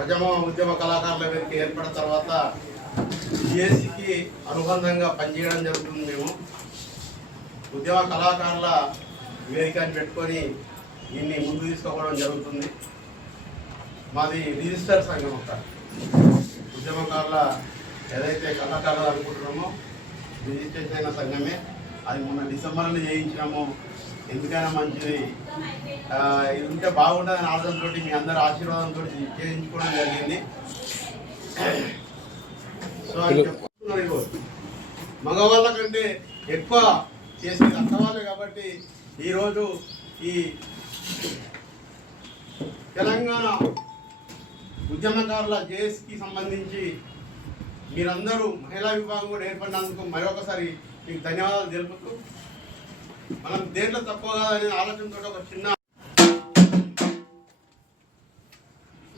ఉద్యమ కళాకారుల వేదిక ఏర్పడిన తర్వాత జిఎస్సికి అనుబంధంగా పనిచేయడం జరుగుతుంది. మేము ఉద్యమ కళాకారుల వేదికని పెట్టుకొని దీన్ని ముందు తీసుకోవడం జరుగుతుంది. మాది రిజిస్టర్ సంఘం ఒక ఉద్యమకారుల ఏదైతే కళాకారులు అనుకుంటున్నామో రిజిస్ట్రేషన్ అయిన సంఘమే. అది మొన్న డిసెంబర్లో చేయించినాము. ఎందుకైనా మంచిది, ఇది ఉంటే బాగుంటుందని ఆలోచనతో మీ అందరి ఆశీర్వాదంతో చేయించుకోవడం జరిగింది. సో అది చెప్పుకుంటున్నారు, మగవాళ్ళ కంటే ఎక్కువ చేసేది అక్కవాళ్ళే. కాబట్టి ఈరోజు ఈ తెలంగాణ ఉద్యమకారుల జేఎస్కి సంబంధించి మీరందరూ మహిళా విభాగం కూడా ఏర్పడినందుకు మరొకసారి మీకు ధన్యవాదాలు తెలుపుతూ, మనం దేంట్లో తక్కువ కాదనే ఆలోచనతో ఒక చిన్న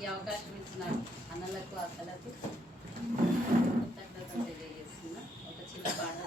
ఈ అవకాశం ఇచ్చిన అన్నలకు అక్కలకు తెలియజేస్తున్నా. ఒక చిన్న పాట.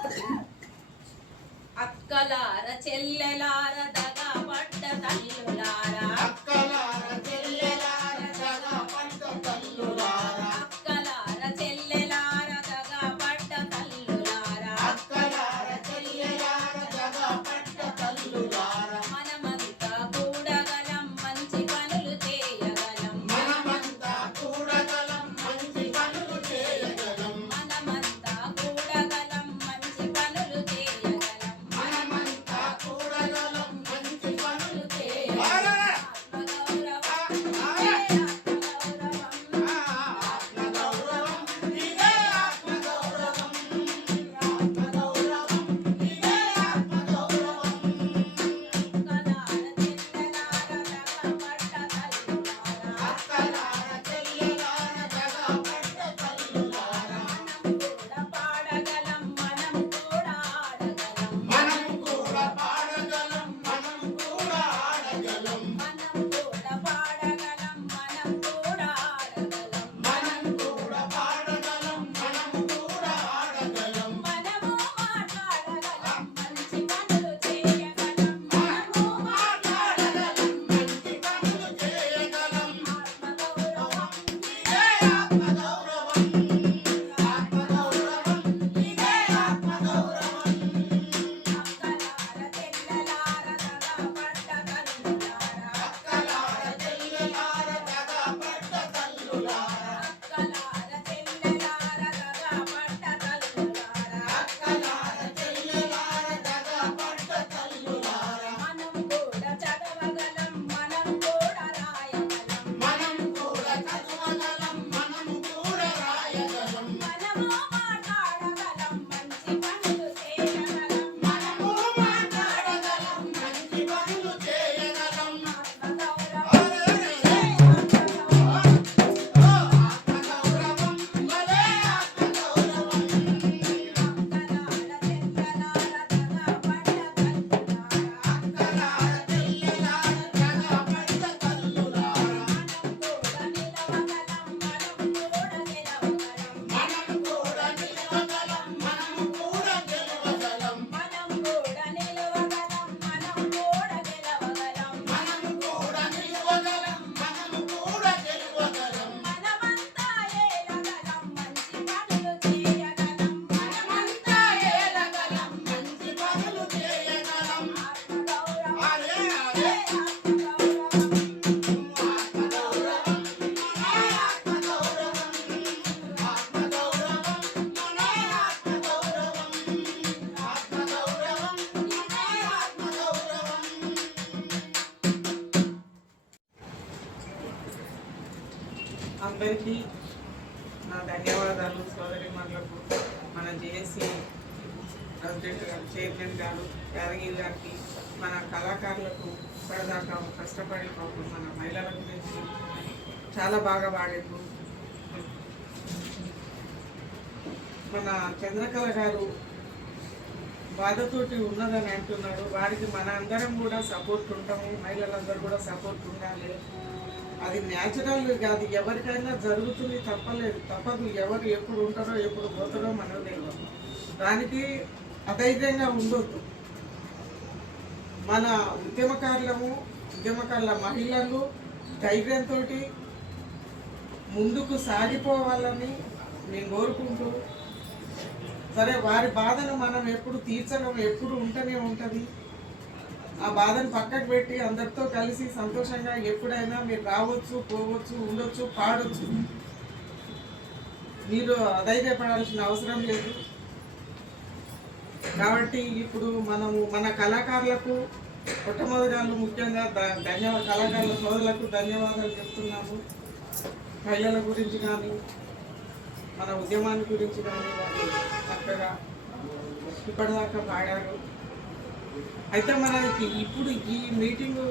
అక్కలార చెల్లెలార దగా పడ్డ తల్లులారా, అక్కలార చెల్లెలార దగా పడ్డ తల్లులారా, అక్కలార చెల్లెలార దగా పడ్డ తల్లులారా, అక్కలార చెల్లెలార దగా పడ్డ తల్లులారా, మనమంతా కూడగలం మంచి పనులు చేయగలం, మనమంతా కూడగలం మంచి పనులు చేయగలం, మనమంతా కూడగలం మంచి పనులు చేయగలం, మనమంతా కూడగలం మంచి పనులు చేయగలం. అందరికీ నా ధన్యవాదాలు. సోదరి మనులకు, మన జేఏసీ ప్రెసిడెంట్ గారు, చైర్మన్ గారు, యాదగిరి గారికి, మన కళాకారులకు ఇప్పటిదాకా కష్టపడి మన మహిళల గురించి చాలా బాగా పాడారు. మన చంద్రకళ గారు బాధతోటి ఉన్నదని అంటున్నాడు. వారికి మన అందరం కూడా సపోర్ట్ ఉంటాము, మహిళలందరూ కూడా సపోర్ట్ ఉండాలి. అది న్యాచురల్ కాదు, ఎవరికైనా జరుగుతుంది, తప్పదు. ఎవరు ఎప్పుడు ఉంటారో ఎప్పుడు పోతారో మనకు తెలియదు. దానికి అధైర్యంగా ఉండొద్దు. మన ఉద్యమకారుల మహిళలు ధైర్యంతో ముందుకు సాగిపోవాలని మేము కోరుకుంటూ, సరే వారి బాధను మనం ఎప్పుడు తీర్చడం ఎప్పుడు ఉంటూనే ఉంటుంది. ఆ బాధను పక్కకు పెట్టి అందరితో కలిసి సంతోషంగా ఎప్పుడైనా మీరు రావచ్చు, పోవచ్చు, ఉండొచ్చు, పాడొచ్చు. మీరు అధైర్యపడాల్సిన అవసరం లేదు. కాబట్టి ఇప్పుడు మనము మన కళాకారులకు మొట్టమొదటి ముఖ్యంగా కళాకారుల సోదరులకు ధన్యవాదాలు చెప్తున్నాము. మహిళల గురించి కానీ మన ఉద్యమాన్ని గురించి కానీ వాళ్ళు చక్కగా ఇప్పటిదాకా పాడారు. అయితే మనకి ఇప్పుడు ఈ మీటింగు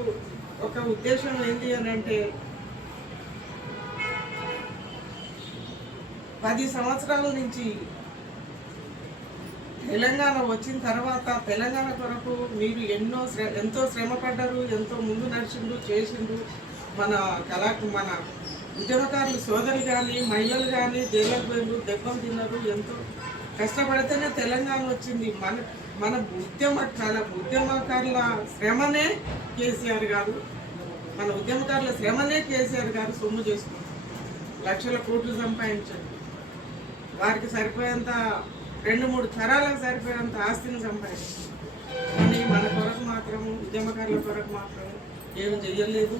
ఒక ఉద్దేశం ఏంటి అని అంటే 10 సంవత్సరాల నుంచి తెలంగాణ వచ్చిన తర్వాత తెలంగాణ కొరకు మీరు ఎంతో శ్రమ పడ్డారు, ఎంతో ముందు నడిచిండ్రు, చేసిండ్రు. మన ఉద్యమకారులు సోదరులు కానీ మహిళలు కానీ జైళ్ళకు పోయిండ్రు, దెబ్బలు తిన్నారు. ఎంతో కష్టపడితేనే తెలంగాణ వచ్చింది. మన ఉద్యమకారుల శ్రమనే కేసీఆర్ గారు, మన ఉద్యమకారుల శ్రమనే కేసీఆర్ గారు సొమ్ము చేసుకున్నారు. లక్షల కోట్లు సంపాదించారు. వారికి సరిపోయేంత 2-3 తరాలకు సరిపోయేంత ఆస్తిని సంపాదించారు. కానీ మన కొరకు మాత్రం ఉద్యమకారుల కొరకు మాత్రం ఏం చెయ్యలేదు.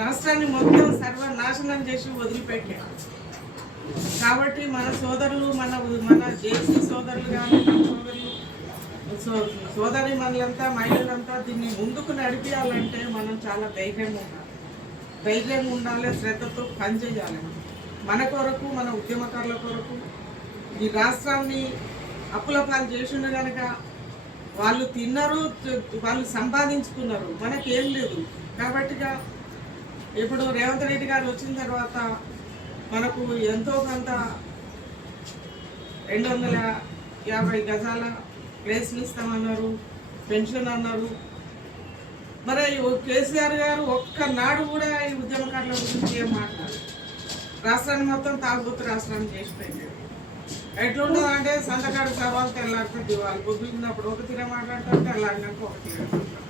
రాష్ట్రాన్ని మొత్తం సర్వనాశనం చేసి వదిలిపెట్టారు. కాబట్టి మన సోదరులు మన జేసీ సోదరులు కానీ సోదరి మనలంతా మహిళలంతా దీన్ని ముందుకు నడిపించాలంటే మనం చాలా ధైర్యంగా ఉండాలి, శ్రద్ధతో పనిచేయాలి. మన కొరకు మన ఉద్యమకారుల కొరకు ఈ రాష్ట్రాన్ని అప్పుల పాలు చేసిండు కనుక వాళ్ళు తిన్నారు, వాళ్ళు సంపాదించుకున్నారు, మనకేం లేదు. కాబట్టిగా ఇప్పుడు రేవంత్ రెడ్డి గారు వచ్చిన తర్వాత మనకు ఎంతో కొంత 250 గజాల ప్లేస్లు ఇస్తామన్నారు, పెన్షన్ అన్నారు. మరి కేసీఆర్ గారు ఒక్కనాడు కూడా ఈ ఉద్యమకారుల గురించి ఏం మాట్లాడారు? రాష్ట్రాన్ని మొత్తం తాగుబోతు రాష్ట్రాన్ని చేసిపోయింది. ఎట్లుంటుంది అంటే సంతకాడు సవాలు తెల్లారితే వాళ్ళు పొద్దున్నప్పుడు ఒక తీర మాట్లాడతారు, తెల్లారినాక ఒక తీర మాట్లాడతారు.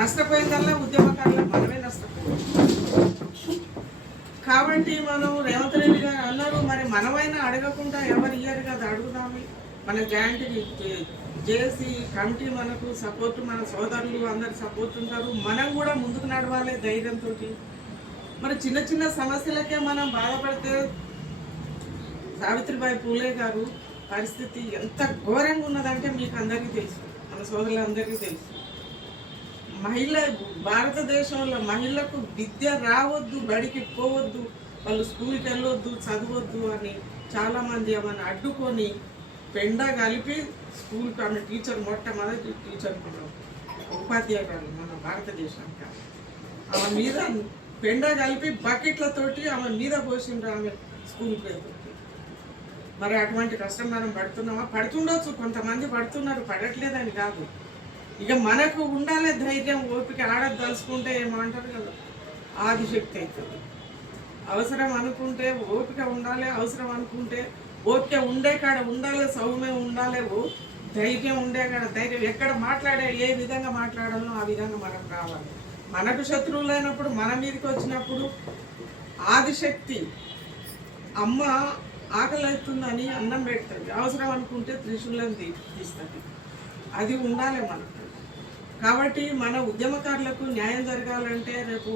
నష్టపోయిందల్లా ఉద్యమకారులు మనమే నష్టపోయాం. కాబట్టి మనం రేవంత్ రెడ్డి గారు అన్నారు, మరి మనమైనా అడగకుండా ఎవరు ఇయ్యారు కదా, అడుగుదాము. మన జాయింట్ జేసీ కమిటీ మనకు సపోర్ట్, మన సోదరులు అందరు సపోర్ట్ ఉంటారు. మనం కూడా ముందుకు నడవాలి ధైర్యంతో. మరి చిన్న చిన్న సమస్యలకే మనం బాధపడితే సావిత్రిబాయి పూలే గారు పరిస్థితి ఎంత ఘోరంగా ఉన్నదంటే మీకు అందరికీ తెలుసు, మన సోదరులందరికీ తెలుసు. భారతదేశంలో మహిళలకు విద్య రావద్దు, బడికి పోవద్దు, వాళ్ళు స్కూల్కి వెళ్ళొద్దు, చదవద్దు అని చాలామంది ఆమెను అడ్డుకొని పెండ కలిపి స్కూల్కి ఆమె టీచర్, మొట్టమొదటి టీచర్ ఉపాధ్యాయురాలు మన భారతదేశానికి. ఆమె మీద పెండ కలిపి బకెట్లతోటి ఆమె మీద పోసిండ్రు ఆమె స్కూల్ పేరుతోటి. మరి అటువంటి కష్టం మనం పడుతున్నామా? పడుతుండొచ్చు, కొంతమంది పడుతున్నారు, పడట్లేదని కాదు. ఇక మనకు ఉండాలి ధైర్యం, ఓపిక. ఆడదలుచుకుంటే ఏమంటారు కదా, ఆదిశక్తి అవుతుంది. అవసరం అనుకుంటే ఓపిక ఉండాలి, అవసరం అనుకుంటే ఓపిక ఉండే కాడ ఉండాలి, సౌమ్యం ఉండాలి, ధైర్యం ఉండే కాడ ధైర్యం. ఎక్కడ మాట్లాడే ఏ విధంగా మాట్లాడాలో ఆ విధంగా మనకు రావాలి. మనకు శత్రువులైనప్పుడు మన మీదకి వచ్చినప్పుడు ఆదిశక్తి అమ్మ ఆకలి అవుతుందని అన్నం పెడుతుంది, అవసరం అనుకుంటే త్రిశూలం తీస్తుంది. అది ఉండాలి మనకు. కాబట్టి మన ఉద్యమకారులకు న్యాయం జరగాలంటే రేపు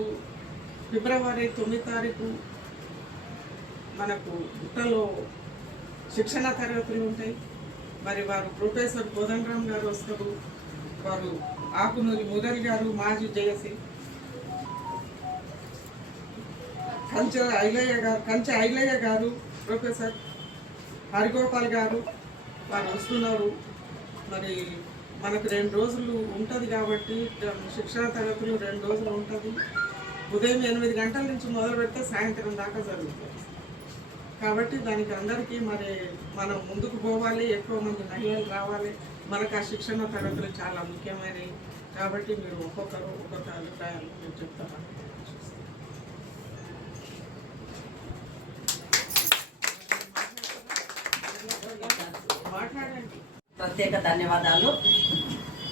ఫిబ్రవరి 9 తారీఖు మనకు గుట్టలో శిక్షణ తరగతులు ఉంటాయి. మరి వారు ప్రొఫెసర్ కోదండరామ్ గారు వస్తారు, వారు ఆకునూరి మురళి గారు, మాజీ జేఏసీ, కంచె ఐలయ్య గారు, ప్రొఫెసర్ హరిగోపాల్ గారు వారు వస్తున్నారు. మరి మనకు 2 రోజులు ఉంటుంది కాబట్టి శిక్షణ తరగతులు 2 రోజులు ఉంటుంది. ఉదయం 8 గంటల నుంచి మొదలు పెడితే సాయంత్రం దాకా జరుగుతుంది. కాబట్టి దానికి అందరికీ మరి మనం ముందుకు పోవాలి, ఎక్కువ మంది మహిళలు రావాలి. మనకు ఆ శిక్షణ తరగతులు చాలా ముఖ్యమైనవి. కాబట్టి మీరు ఒక్కొక్క అభిప్రాయాలు నేను చెప్తాను. మాట్లాడండి. ప్రత్యేక ధన్యవాదాలు.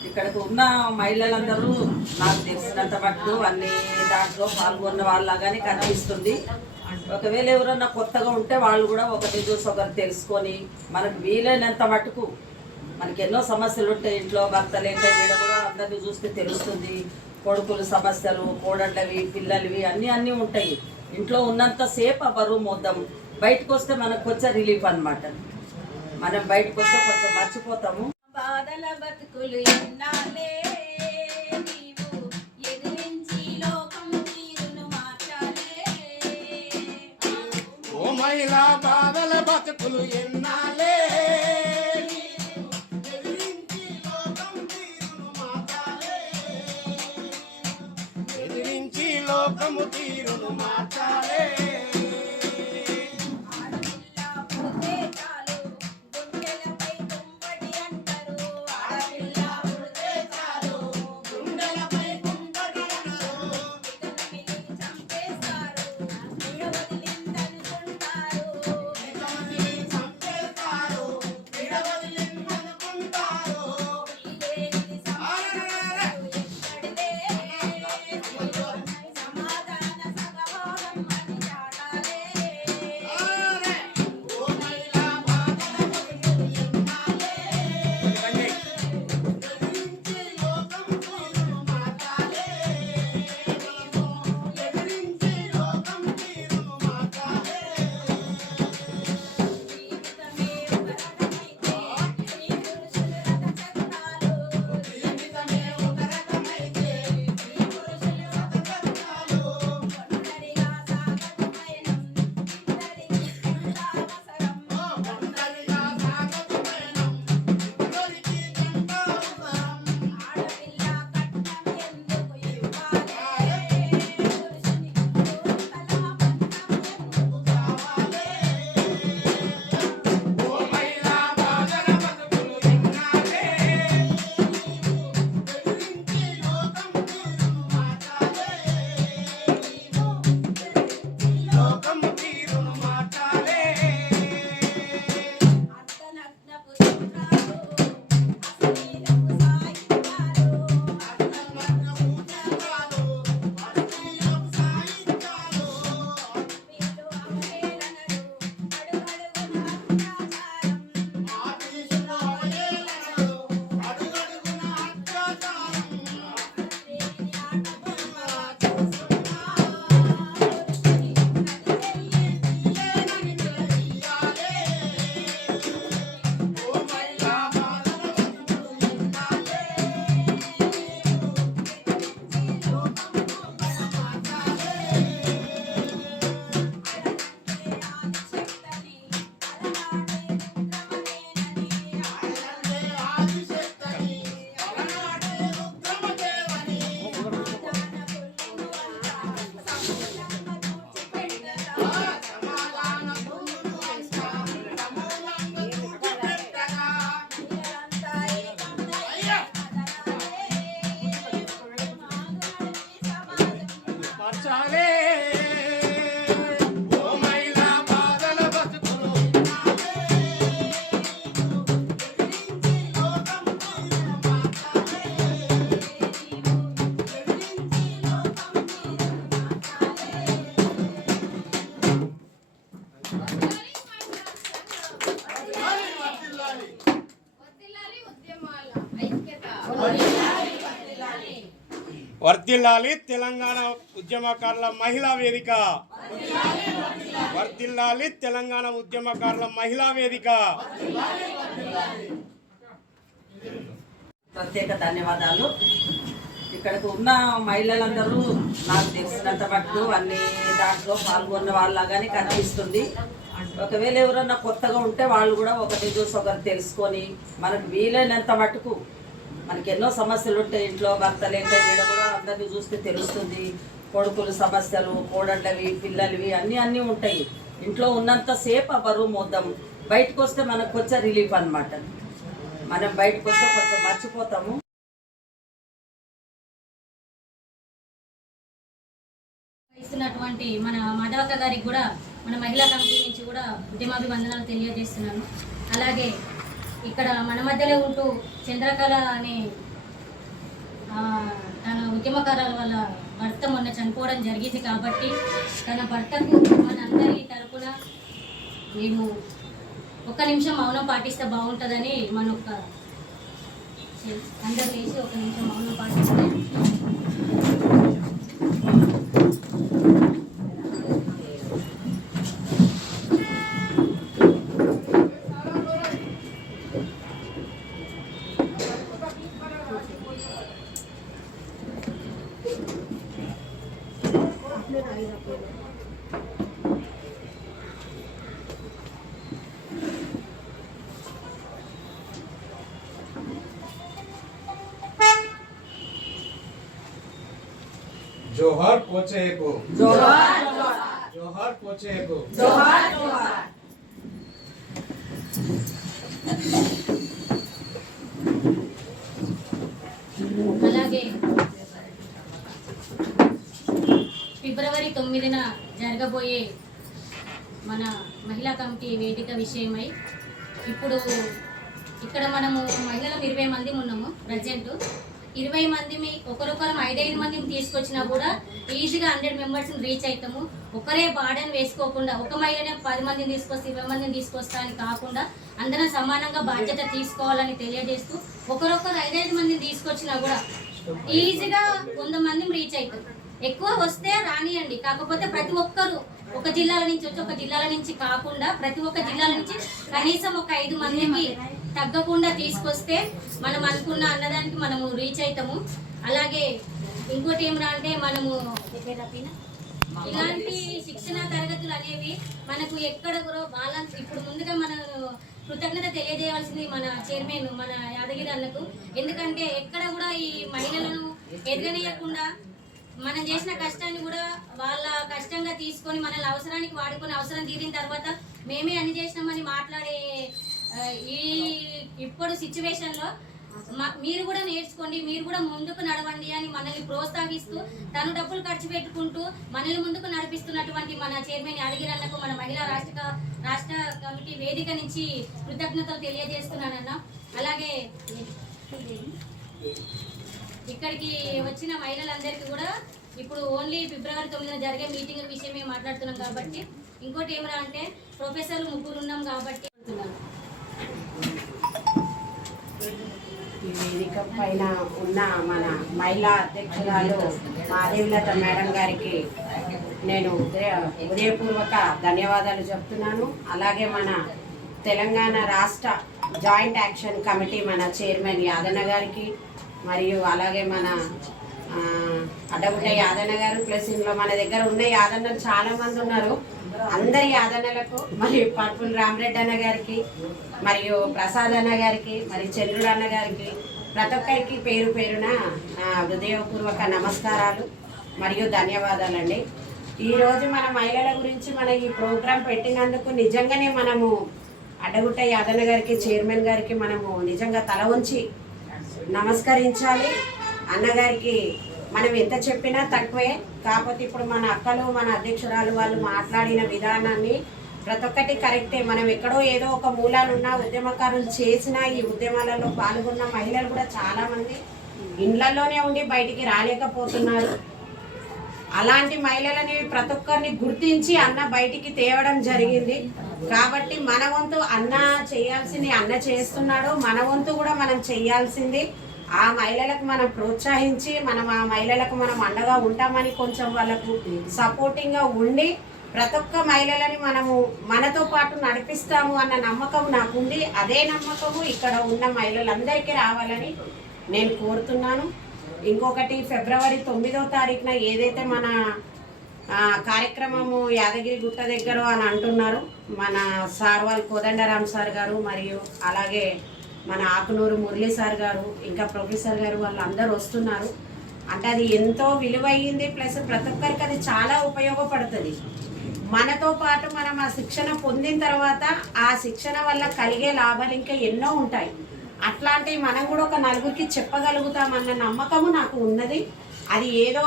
ఇక్కడికి ఉన్న మహిళలందరూ నాకు తెలిసినంత మట్టు అన్ని దాంట్లో పాల్గొన్న వాళ్ళలాగానే కనిపిస్తుంది. ఒకవేళ ఎవరన్నా కొత్తగా ఉంటే వాళ్ళు కూడా ఒకరిని చూసి ఒకరు తెలుసుకొని మనకు వీలైనంత మటుకు మనకి ఎన్నో సమస్యలు ఉంటాయి ఇంట్లో, భర్త లేక వీడ కూడా అందరినీ చూస్తే తెలుస్తుంది. కొడుకులు సమస్యలు, కోడళ్ళవి, పిల్లలవి అన్నీ ఉంటాయి. ఇంట్లో ఉన్నంతసేపు ఆ బరువు మోద్దాం, బయటకు వస్తే మనకు కొంచెం రిలీఫ్ అన్నమాట. మనం బయటకు వస్తే కొంచెం మర్చిపోతాము. బాధల బతుకులు ఎన్నాలే నీవు ఎదిరించి లోకం తీరును మార్చాలే. ఓ మహిళా బాధల బతుకులు ఎన్నాలే ఎదిరించి లోకం తీరును మార్చాలే. ఎదిరించి లోకము తీరును మార్చాలే. వర్ధిల్లాలి తెలంగాణ ఉద్యమకారుల మహిళా వేదిక. వర్ధిల్లాలి తెలంగాణ ఉద్యమకారుల మహిళా వేదిక. ప్రత్యేక ధన్యవాదాలు. ఇక్కడికి ఉన్న మహిళలందరూ నాకు తెలిసినంత మటుకు అన్ని దాంట్లో పాల్గొన్న వాళ్ళలాగానే కనిపిస్తుంది. ఒకవేళ ఎవరన్నా కొత్తగా ఉంటే వాళ్ళు కూడా ఒకరిని చూసి ఒకరు తెలుసుకొని మనకు వీలైనంత మటుకు మనకి ఎన్నో సమస్యలు ఉంటాయి ఇంట్లో, భర్త లేక వీడ కూడా అందరినీ చూస్తే తెలుస్తుంది. కొడుకులు సమస్యలు, కోడళ్ళవి, పిల్లలవి అన్నీ ఉంటాయి. ఇంట్లో ఉన్నంతసేపు ఆ బరువు మోద్దాం, బయటకు వస్తే మనకు కొంచెం రిలీఫ్ అన్నమాట. మనం బయటకు వస్తే కొంచెం మర్చిపోతాము. ఇస్తున్నటువంటి మన మాధవక్క గారికి కూడా మన మహిళా కమిటీ నుంచి కూడా ఉద్యమాభివందనాలు తెలియజేస్తున్నాను. అలాగే ఇక్కడ మన మధ్యలో ఉంటూ చంద్రకళ అనే తన ఉద్యమకారాల వల్ల భర్త మొన్న చనిపోవడం జరిగింది కాబట్టి తన భర్తకు మనందరి తరపున మేము ఒక్క నిమిషం మౌనం పాటిస్తే బాగుంటుందని అందరు లేచి ఒక నిమిషం మౌనం పాటిస్తే जोहर पोचे को जोहार जोहर पोचे को जोहार जोहार। అలాగే ఫిబ్రవరి 9న జరగబోయే మన మహిళా కమిటీ వేదిక విషయమై ఇప్పుడు ఇక్కడ మనము మహిళలు 20 మంది ఉన్నాము ప్రజెంట్. 20 మంది ఒకరొకరం 5-5 మందిని తీసుకొచ్చినా కూడా ఈజీగా 100 మెంబర్స్ని రీచ్ అవుతాము. ఒకరే బాడని వేసుకోకుండా ఒక మహిళనే 10 మందిని తీసుకొస్తే 20 మందిని తీసుకొస్తా అని కాకుండా అందరం సమానంగా బాధ్యత తీసుకోవాలని తెలియజేస్తూ ఒకరొకరు 5-5 మందిని తీసుకొచ్చినా కూడా ఈజీగా 100 మందిని రీచ్ అవుతాం. ఎక్కువ వస్తే రానియండి, కాకపోతే ప్రతి ఒక్కరు ఒక జిల్లాల నుంచి వచ్చి ఒక జిల్లాల నుంచి కాకుండా ప్రతి ఒక్క జిల్లాల నుంచి కనీసం ఒక 5 మందికి తగ్గకుండా తీసుకొస్తే మనం అనుకున్న అన్నదానికి మనము రీచ్ అవుతాము. అలాగే ఇంకోటి ఏమరా అంటే మనము ఇలాంటి శిక్షణ తరగతులు అనేవి మనకు ఎక్కడ కూడా బాలన్స్. ఇప్పుడు ముందుగా మనం కృతజ్ఞత తెలియజేయవలసింది మన చైర్మన్ మన యాదగిరి అన్నకు. ఎందుకంటే ఎక్కడ కూడా ఈ మహిళలను ఎదగనీయకుండా మనం చేసిన కష్టాన్ని కూడా వాళ్ళ కష్టంగా తీసుకొని మనల్ని అవసరానికి వాడుకొని అవసరం తీరిన తర్వాత మేమే అన్ని చేసినామని మాట్లాడే ఇప్పుడు సిచ్యువేషన్లో మీరు కూడా నేర్చుకోండి, మీరు కూడా ముందుకు నడవండి అని మనల్ని ప్రోత్సహిస్తూ తను డబ్బులు ఖర్చు పెట్టుకుంటూ మనల్ని ముందుకు నడిపిస్తున్నటువంటి మన చైర్మన్ యాదగిరి అన్నకు మన మహిళా రాష్ట్ర కమిటీ వేదిక నుంచి కృతజ్ఞతలు తెలియజేస్తున్నానన్న. అలాగే ఇక్కడికి వచ్చిన మహిళలందరికీ కూడా ఇప్పుడు ఓన్లీ ఫిబ్రవరి 9న జరిగే మీటింగ్ విషయమే మాట్లాడుతున్నాం కాబట్టి ఇంకోటి ఏమరా అంటే ప్రొఫెసర్లు 3 ఉన్నాం కాబట్టి ఈ వేదిక పైన ఉన్న మన మహిళా అధ్యక్షురాలు మాధవీలత మేడం గారికి నేను హృదయపూర్వక ధన్యవాదాలు చెప్తున్నాను. అలాగే మన తెలంగాణ రాష్ట్ర జాయింట్ యాక్షన్ కమిటీ మన చైర్మన్ యాదన్న గారికి మరియు అలాగే మన అడ్డగుట్ట యాదన్న గారు ప్లస్ ఇందులో మన దగ్గర ఉన్న యాదన్నలు చాలా మంది ఉన్నారు. అందరి యాదన్నలకు మరియు పర్పుల్ రామరెడ్డి అన్న గారికి మరియు ప్రసాద్ అన్న గారికి మరియు చంద్రుడు అన్న గారికి ప్రతి ఒక్కరికి పేరు పేరున హృదయపూర్వక నమస్కారాలు మరియు ధన్యవాదాలండి. ఈరోజు మన మహిళల గురించి మన ఈ ప్రోగ్రాం పెట్టినందుకు నిజంగానే మనము అడ్డగుట్ట యాదన్న గారికి చైర్మన్ గారికి మనము నిజంగా తల ఉంచి నమస్కరించాలి. అన్నగారికి మనం ఎంత చెప్పినా తక్కువే. కాకపోతే ఇప్పుడు మన అక్కలు మన అధ్యక్షురాలు వాళ్ళు మాట్లాడిన విధానాన్ని ప్రతి ఒక్కటి కరెక్టే. మనం ఎక్కడో ఏదో ఒక మూలాలు ఉన్న ఉద్యమకారులు చేసిన ఈ ఉద్యమాలలో పాల్గొన్న మహిళలు కూడా చాలామంది ఇండ్లలోనే ఉండి బయటికి రాలేకపోతున్నారు. అలాంటి మహిళలని ప్రతి ఒక్కరిని గుర్తించి అన్న బయటికి తేవడం జరిగింది. కాబట్టి మన వంతు అన్న చేయాల్సింది అన్న చేస్తున్నాడు, మన వంతు కూడా మనం చేయాల్సింది ఆ మహిళలకు మనం ప్రోత్సహించి మనం ఆ మహిళలకు మనం అండగా ఉంటామని కొంచెం వాళ్ళకు సపోర్టింగ్గా ఉండి ప్రతి ఒక్క మహిళలని మనము మనతో పాటు నడిపిస్తాము అన్న నమ్మకం నాకుంది. అదే నమ్మకము ఇక్కడ ఉన్న మహిళలందరికీ రావాలని నేను కోరుతున్నాను. ఇంకొకటి ఫిబ్రవరి 9వ తారీఖున ఏదైతే మన కార్యక్రమము యాదగిరి గుట్ట దగ్గర అని అంటున్నారు మన సార్ వాళ్ళు కోదండరామ్ సార్ గారు మరియు అలాగే మన ఆకునూరు మురళీ సార్ గారు ఇంకా ప్రొఫెసర్ గారు వాళ్ళందరూ వస్తున్నారు. అంటే అది ఎంతో విలువైంది, ప్లస్ ప్రతి ఒక్కరికి అది చాలా ఉపయోగపడుతుంది. మనతో పాటు మనం ఆ శిక్షణ పొందిన తర్వాత ఆ శిక్షణ వల్ల కలిగే లాభాలు ఇంకా ఎన్నో ఉంటాయి. అట్లాంటివి మనం కూడా ఒక నలుగురికి చెప్పగలుగుతామన్న నమ్మకము నాకు ఉన్నది. అది ఏదో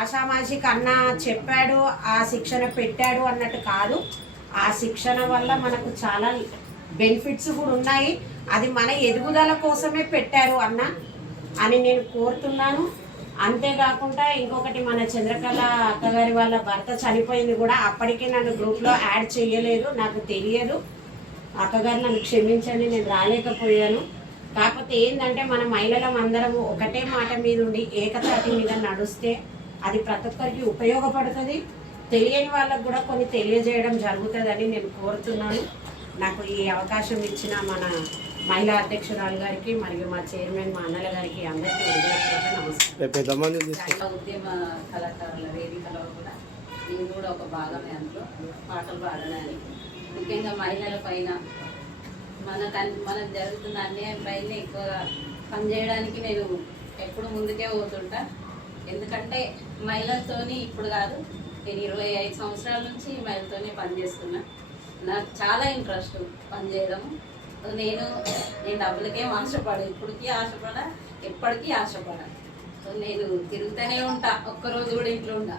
ఆషామాషి కన్నా చెప్పాడు ఆ శిక్షణ పెట్టాడు అన్నట్టు కాదు. ఆ శిక్షణ వల్ల మనకు చాలా బెనిఫిట్స్ కూడా ఉన్నాయి. అది మన ఎదుగుదల కోసమే పెట్టారు అన్న అని నేను కోరుతున్నాను. అంతేకాకుండా ఇంకొకటి మన చంద్రకళ అక్కగారి వాళ్ళ భర్త చనిపోయింది కూడా, అప్పటికే నన్ను గ్రూప్లో యాడ్ చేయలేదు, నాకు తెలియదు. అక్కగారు నన్ను క్షమించండి, నేను రాలేకపోయాను. కాకపోతే ఏంటంటే మన మహిళలం అందరము ఒకటే మాట మీద ఉండి ఏకతాటి మీద నడుస్తే అది ప్రతి ఒక్కరికి ఉపయోగపడుతుంది. తెలియని వాళ్ళకు కూడా కొన్ని తెలియజేయడం జరుగుతుందని నేను కోరుతున్నాను. నాకు ఈ అవకాశం ఇచ్చిన మన మహిళా అధ్యక్షురాలు గారికి మరియు మా చైర్మన్ మా అన్నల గారికి అందరికీ నమస్కారం. మహిళా ఉద్యమ కళాకారుల వేదికలో కూడా నేను కూడా ఒక భాగమే, అందులో పాటలు పాడడానికి. ముఖ్యంగా మహిళల పైన మనకు జరుగుతున్న అన్యాయం పైన ఎక్కువగా పనిచేయడానికి నేను ఎప్పుడు ముందుకే పోతుంటా. ఎందుకంటే మహిళలతోని ఇప్పుడు కాదు, నేను 25 సంవత్సరాల నుంచి మహిళలతోనే పనిచేస్తున్నా. నాకు చాలా ఇంట్రెస్ట్ పనిచేయడం. నేను డబ్బులకేం ఆశపడ, ఇప్పటికీ ఆశపడ, ఎప్పటికీ ఆశపడ. సో నేను తిరుగుతూనే ఉంటా, ఒక్కరోజు కూడా ఇంట్లో ఉంటా.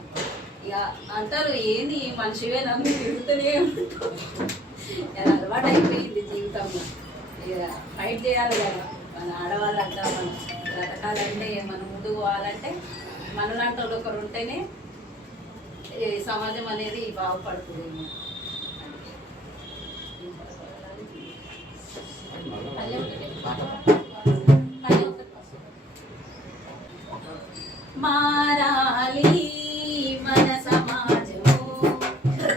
ఇక అంటారు ఏంది మనిషివే నన్ను తిరుగుతూనే ఉంటా. అలవాటు అయిపోయింది జీవితంలో. ఇక ఫైట్ చేయాలి కదా, మన ఆడవాళ్ళు అంటా మనం బ్రతకాలంటే, మనం ముందుకు పోవాలంటే మనలాంటి వాళ్ళు ఒకరు ఉంటేనే సమాజం అనేది బాగుపడుతుంది. మారాలి మన సమాజము,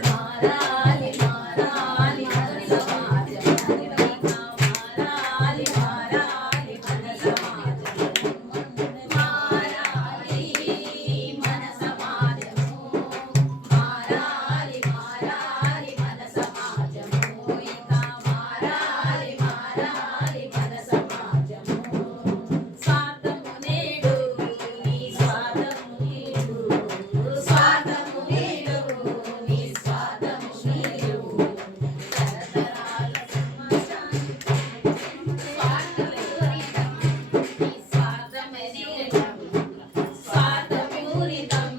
మారాలి మారాలి మన సమాజము, మారాలి మారాలి మన సమాజము, మారాలి మన సమాజము, మారాలి మారాలి మన సమాజము, ఇంకా మారాలి మారాలి మన సమాజము. స్వార్థము నేడు నీ స్వార్థము నీడు, స్వార్థము నేడు నీ స్వార్థము నీడు, తరతరాల సమాజానికి స్వార్థపూరితం నీ స్వార్థమే శూన్యం, స్వార్థపూరితం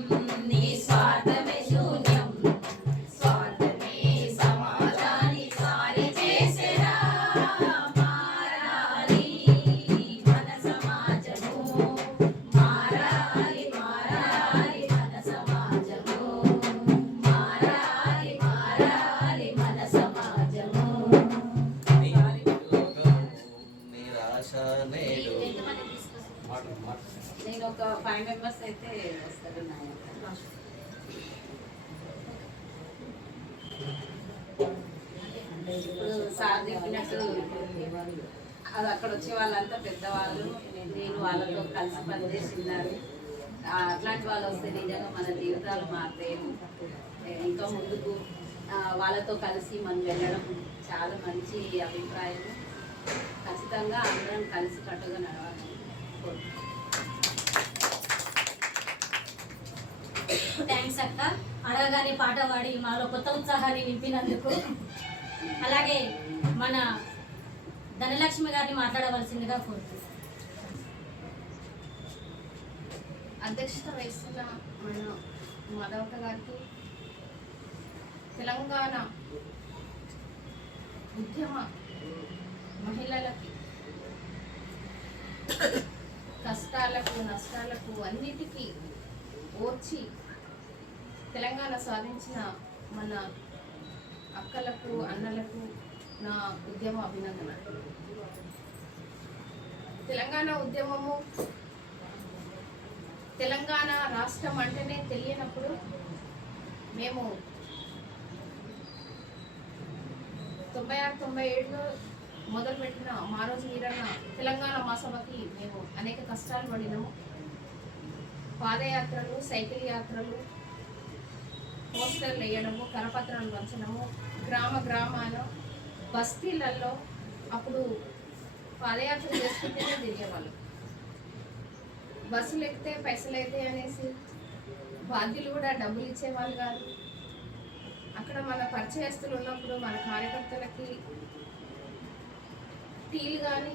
నీ స్వార్థమే శూన్యం, స్వార్థమే సమాజాన్ని సారి చేసేరా. మారాలి మన సమాజము, మారాలి మారాలి మన సమాజము, మారాలి మారాలి మన సమాజము. నేను ఒక 5 మెంబర్స్ అయితే వస్తారు ఇప్పుడు సార్ చెప్పినట్టు అది అక్కడ వచ్చే వాళ్ళంతా పెద్దవాళ్ళు, నేను వాళ్ళతో కలిసి పనిచేస్తున్నారు. అట్లాంటి వాళ్ళు వస్తే నిజంగా మన జీవితాలు మారుతాయి. ఇంకా ముందుకు వాళ్ళతో కలిసి మనం వెళ్ళడం చాలా మంచి అభిప్రాయం. ఖచ్చితంగా అందరం కలిసి కట్టుగా నడవాలని కోరుకుంటున్నాను. థ్యాంక్స్ అక్క, అడగగానే పాట పాడి మాలో కొత్త ఉత్సాహాన్ని నింపినందుకు. అలాగే మన ధనలక్ష్మి గారిని మాట్లాడవలసిందిగా కోరుతున్నాను. అధ్యక్షత వహిస్తున్న మన మాధవక్క గారికి, తెలంగాణ ఉద్యమ మహిళలకి కష్టాలకు నష్టాలకు అన్నిటికీ ఓర్చి తెలంగాణ సాధించిన మన అక్కలకు అన్నలకు నా ఉద్యమ అభినందన. తెలంగాణ ఉద్యమము, తెలంగాణ రాష్ట్రం అంటేనే తెలియనప్పుడు మేము 96-97లో మొదలుపెట్టిన మారోజు వీరన్న తెలంగాణ మహాసభకి మేము అనేక కష్టాలు పడినాము. పాదయాత్రలు, సైకిల్ యాత్రలు, పోస్టర్లు వేయడము, కరపత్రాలు పంచడము, గ్రామాన బస్తీలలో అప్పుడు పాదయాత్ర చేసుకుంటేనే తిరిగేవాళ్ళు. బస్సులు ఎక్కితే పైసలు అయితే అనేసి బాధ్యులు కూడా డబ్బులు ఇచ్చేవాళ్ళు కాదు. అక్కడ మన పరిచయస్తులు ఉన్నప్పుడు మన కార్యకర్తలకి టీలు కానీ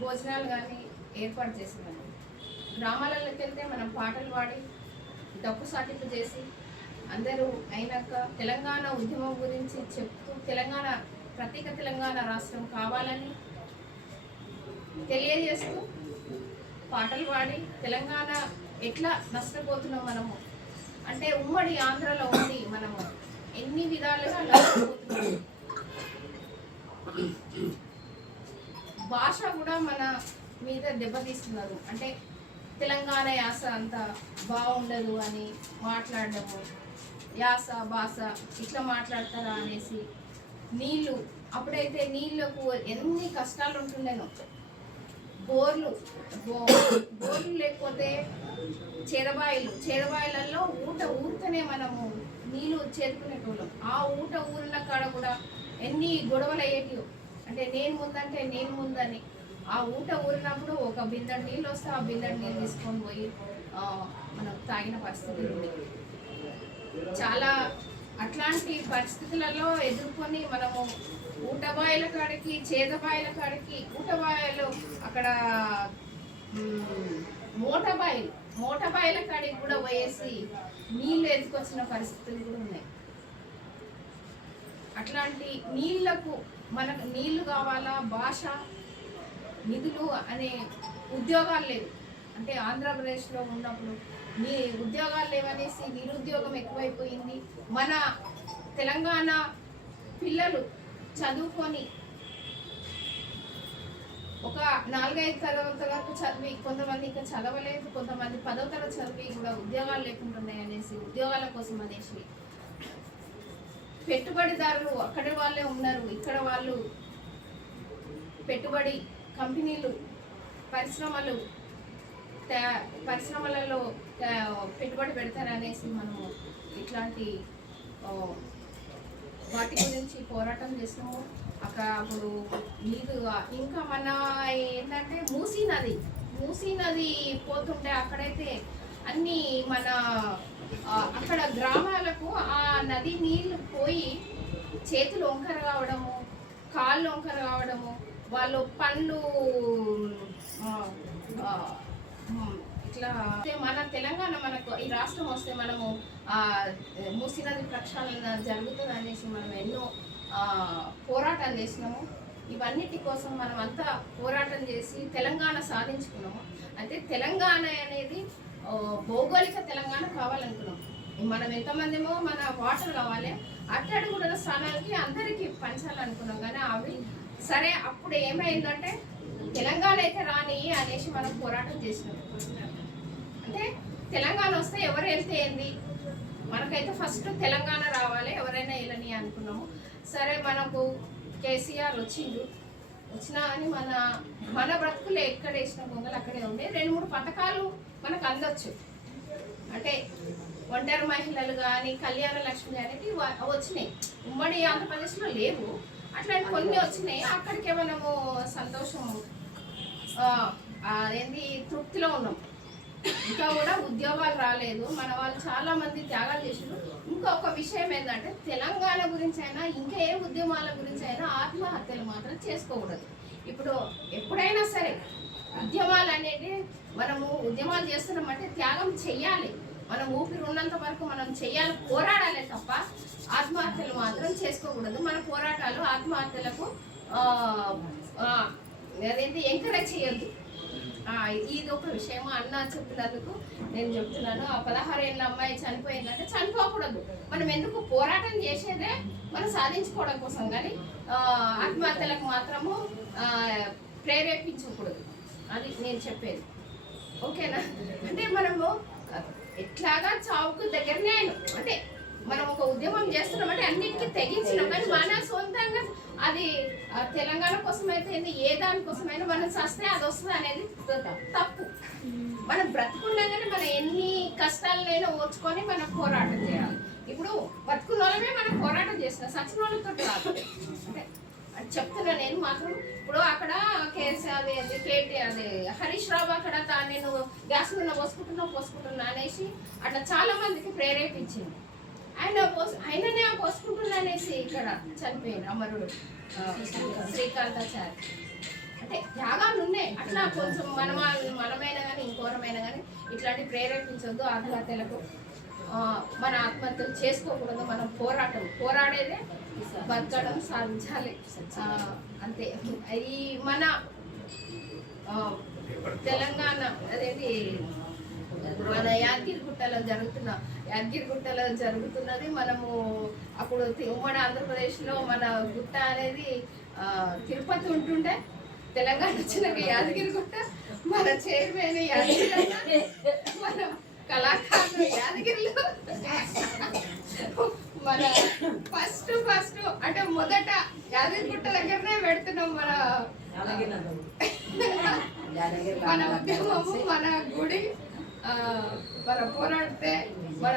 భోజనాలు కానీ ఏర్పాటు చేసేవాళ్ళం. గ్రామాలలోకి వెళ్తే మనం పాటలు పాడి డప్పు సాటింపు చేసి అందరూ అయినాక తెలంగాణ ఉద్యమం గురించి చెప్తూ ప్రత్యేక తెలంగాణ రాష్ట్రం కావాలని తెలియజేస్తూ పాటలు పాడి తెలంగాణ ఎట్లా నష్టపోతున్నాం మనము అంటే ఉమ్మడి ఆంధ్రలో ఉండి మనము ఎన్ని విధాలుగా నష్టపోతున్నాము. భాష కూడా మన మీద దెబ్బతీస్తున్నారు. అంటే తెలంగాణ యాస అంత బాగుండదు అని మాట్లాడడము, యాస భాష ఇట్లా మాట్లాడతారా అనేసి. నీళ్ళు అప్పుడైతే నీళ్ళకు ఎన్ని కష్టాలు ఉంటుండేనో. బోర్లు లేకపోతే చేరబాయిలలో ఊటనే మనము నీళ్ళు చేరుకునేటోళ్ళం. ఆ ఊరిన కాడ కూడా ఎన్ని గొడవలు అయ్యేటివో. అంటే నేను ముందని ఆ ఊరినప్పుడు ఒక బిందెడు నీళ్ళు వస్తే ఆ బిందెడు నీళ్ళు తీసుకొని పోయి మనం తాగిన పరిస్థితి ఉంది. చాలా అట్లాంటి పరిస్థితులలో ఎదుర్కొని మనము ఊటబాయిల కాడికి చేదబాయిల కాడికి ఊటబాయిలు అక్కడ మోటబాయిల కాడికి కూడా పోయేసి నీళ్ళు ఎదుకొచ్చిన పరిస్థితులు కూడా ఉన్నాయి. అట్లాంటి నీళ్లకు మనకు నీళ్లు కావాలా, భాష, నిధులు అనే ఉద్యోగాలు లేవు. అంటే ఆంధ్రప్రదేశ్లో ఉన్నప్పుడు ఉద్యోగాలు లేవనేసి నిరుద్యోగం ఎక్కువైపోయింది. మన తెలంగాణ పిల్లలు చదువుకొని ఒక 4-5 తరగతి వరకు చదివి, కొంతమంది ఇంకా చదవలేదు, కొంతమంది 10వ తరగతి చదివి కూడా ఉద్యోగాలు లేకుంటున్నాయి అనేసి, ఉద్యోగాల కోసం అనేసి పెట్టుబడిదారులు అక్కడి వాళ్ళే ఉన్నారు, ఇక్కడ వాళ్ళు పెట్టుబడి కంపెనీలు పరిశ్రమలలో పెట్టుబడి పెడతారనేసి మనము ఇట్లాంటి వాటి గురించి పోరాటం చేసినాము. అక్కడ అప్పుడు నీరు ఇంకా మన ఏంటంటే మూసీ నది పోతుంటే అక్కడైతే అన్ని మన అక్కడ గ్రామాలకు ఆ నది నీళ్ళు పోయి చేతులు వంకర కావడము, కాళ్ళు వంకర కావడము, వాళ్ళు పండ్లు ఇట్లా. మన తెలంగాణ మనకు ఈ రాష్ట్రం వస్తే మనము మూసీ నది ప్రక్షాళన జరుగుతుంది అనేసి మనం ఎన్నో పోరాటాలు చేసినాము. ఇవన్నిటి కోసం మనం అంతా పోరాటం చేసి తెలంగాణ సాధించుకున్నాము. అయితే తెలంగాణ అనేది భౌగోళిక తెలంగాణ కావాలనుకున్నాం. మనం ఎంతమందిమో మన వాటర్ కావాలి, అట్టడుగుల స్థానాలకి అందరికీ పంచాలనుకున్నాం. కానీ అవి సరే అప్పుడు ఏమైందంటే తెలంగాణ అయితే రాని అనేసి మనం పోరాటం చేసినాం. అంటే తెలంగాణ వస్తే ఎవరు వెళ్తే ఏంది, మనకైతే ఫస్ట్ తెలంగాణ రావాలి, ఎవరైనా వెళ్ళని అనుకున్నాము. సరే మనకు కేసీఆర్ వచ్చినా కానీ మన బ్రతుకులు ఎక్కడ వేసిన పొంగలు అక్కడే ఉండే. 2-3 పథకాలు మనకు అందొచ్చు. అంటే ఒంటరి మహిళలు కానీ, కళ్యాణ లక్ష్మి అనేవి వచ్చినాయి. ఉమ్మడి ఆంధ్రప్రదేశ్లో లేవు, అట్లాంటి కొన్ని వచ్చినాయి. అక్కడికే మనము సంతోషము ఏంది తృప్తిలో ఉన్నాం. ఇంకా కూడా ఉద్యోగాలు రాలేదు, మన వాళ్ళు చాలా మంది త్యాగాలు చేసారు. ఇంకొక విషయం ఏంటంటే తెలంగాణ గురించి అయినా ఇంకా ఏ ఉద్యమాల గురించి అయినా ఆత్మహత్యలు మాత్రం చేసుకోకూడదు. ఇప్పుడు ఎప్పుడైనా సరే ఉద్యమాలు అనేది మనము ఉద్యమాలు చేస్తున్నామంటే త్యాగం చెయ్యాలి. మనం ఊపిరి ఉన్నంత వరకు మనం చెయ్యాలి, పోరాడాలి తప్ప ఆత్మహత్యలు మాత్రం చేసుకోకూడదు. మన పోరాటాలు ఆత్మహత్యలకు అదేంటి ఎంకరేజ్ చేయొద్దు. ఇది ఒక విషయం అన్న చెప్పినందుకు నేను చెప్తున్నాను. ఆ 16 ఏళ్ళ అమ్మాయి చనిపోయిందంటే చనిపోకూడదు. మనం ఎందుకు పోరాటం చేసేదే మనం సాధించుకోవడం కోసం, కానీ ఆత్మహత్యలకు మాత్రము ప్రేరేపించకూడదు. అది నేను చెప్పేది. ఓకేనా? అంటే మనము ఎట్లాగా చావుకు దగ్గరనే అయినా, అంటే మనం ఒక ఉద్యమం చేస్తున్నామంటే అన్నిటికీ తెగించినాం. కానీ మన సొంతంగా అది తెలంగాణ కోసం అయితే ఏ దానికోసమైనా మనం చస్తే అది వస్తుంది అనేది తప్పు. మనం బ్రతుకుండగానే మనం ఎన్ని కష్టాలనైనా ఓర్చుకొని మనం పోరాటం చేయాలి. ఇప్పుడు బతుకున్న వాళ్ళమే మనం పోరాటం చేస్తున్నాం, సచిన వాళ్ళతో కాదు. అంటే చెప్తున్నా నేను మాత్రం. ఇప్పుడు అక్కడ హరీష్ రావు అక్కడ నేను గ్యాస్ మీద పోసుకుంటున్నా అనేసి అట్లా చాలా మందికి ప్రేరేపించింది. ఆయననే పోసుకుంటున్నా అనేసి ఇక్కడ చనిపోయింది అమరుడు శ్రీకాంతాచారి. అంటే త్యాగాలు ఉన్నాయి. అట్లా కొంచెం మనమైనా కానీ ఇంకోరమైనా కానీ ఇట్లాంటి ప్రేరేపించొద్దు ఆత్మహత్యలకు. మన ఆత్మహత్యలు చేసుకోకూడదు. మనం పోరాడేదే బతకడం సాధించాలి అంతే. ఈ మన తెలంగాణ అనేది మన యాదగిరిగుట్టలో జరుగుతున్నది. మనము అప్పుడు ఉమ్మడి ఆంధ్రప్రదేశ్లో మన గుట్ట అనేది తిరుపతి ఉంటుండే, తెలంగాణ వచ్చినాక యాదగిరిగుట్ట, మన చైర్మన్ యాదగిరి, మన కళాకారులు యాదగిరిలో మన ఫస్ట్ అంటే మొదట యాదగిరిగుట్ట దగ్గరనే పెడుతున్నాం మన ఉద్యమము, మన గుడి, మన పోరాడితే మన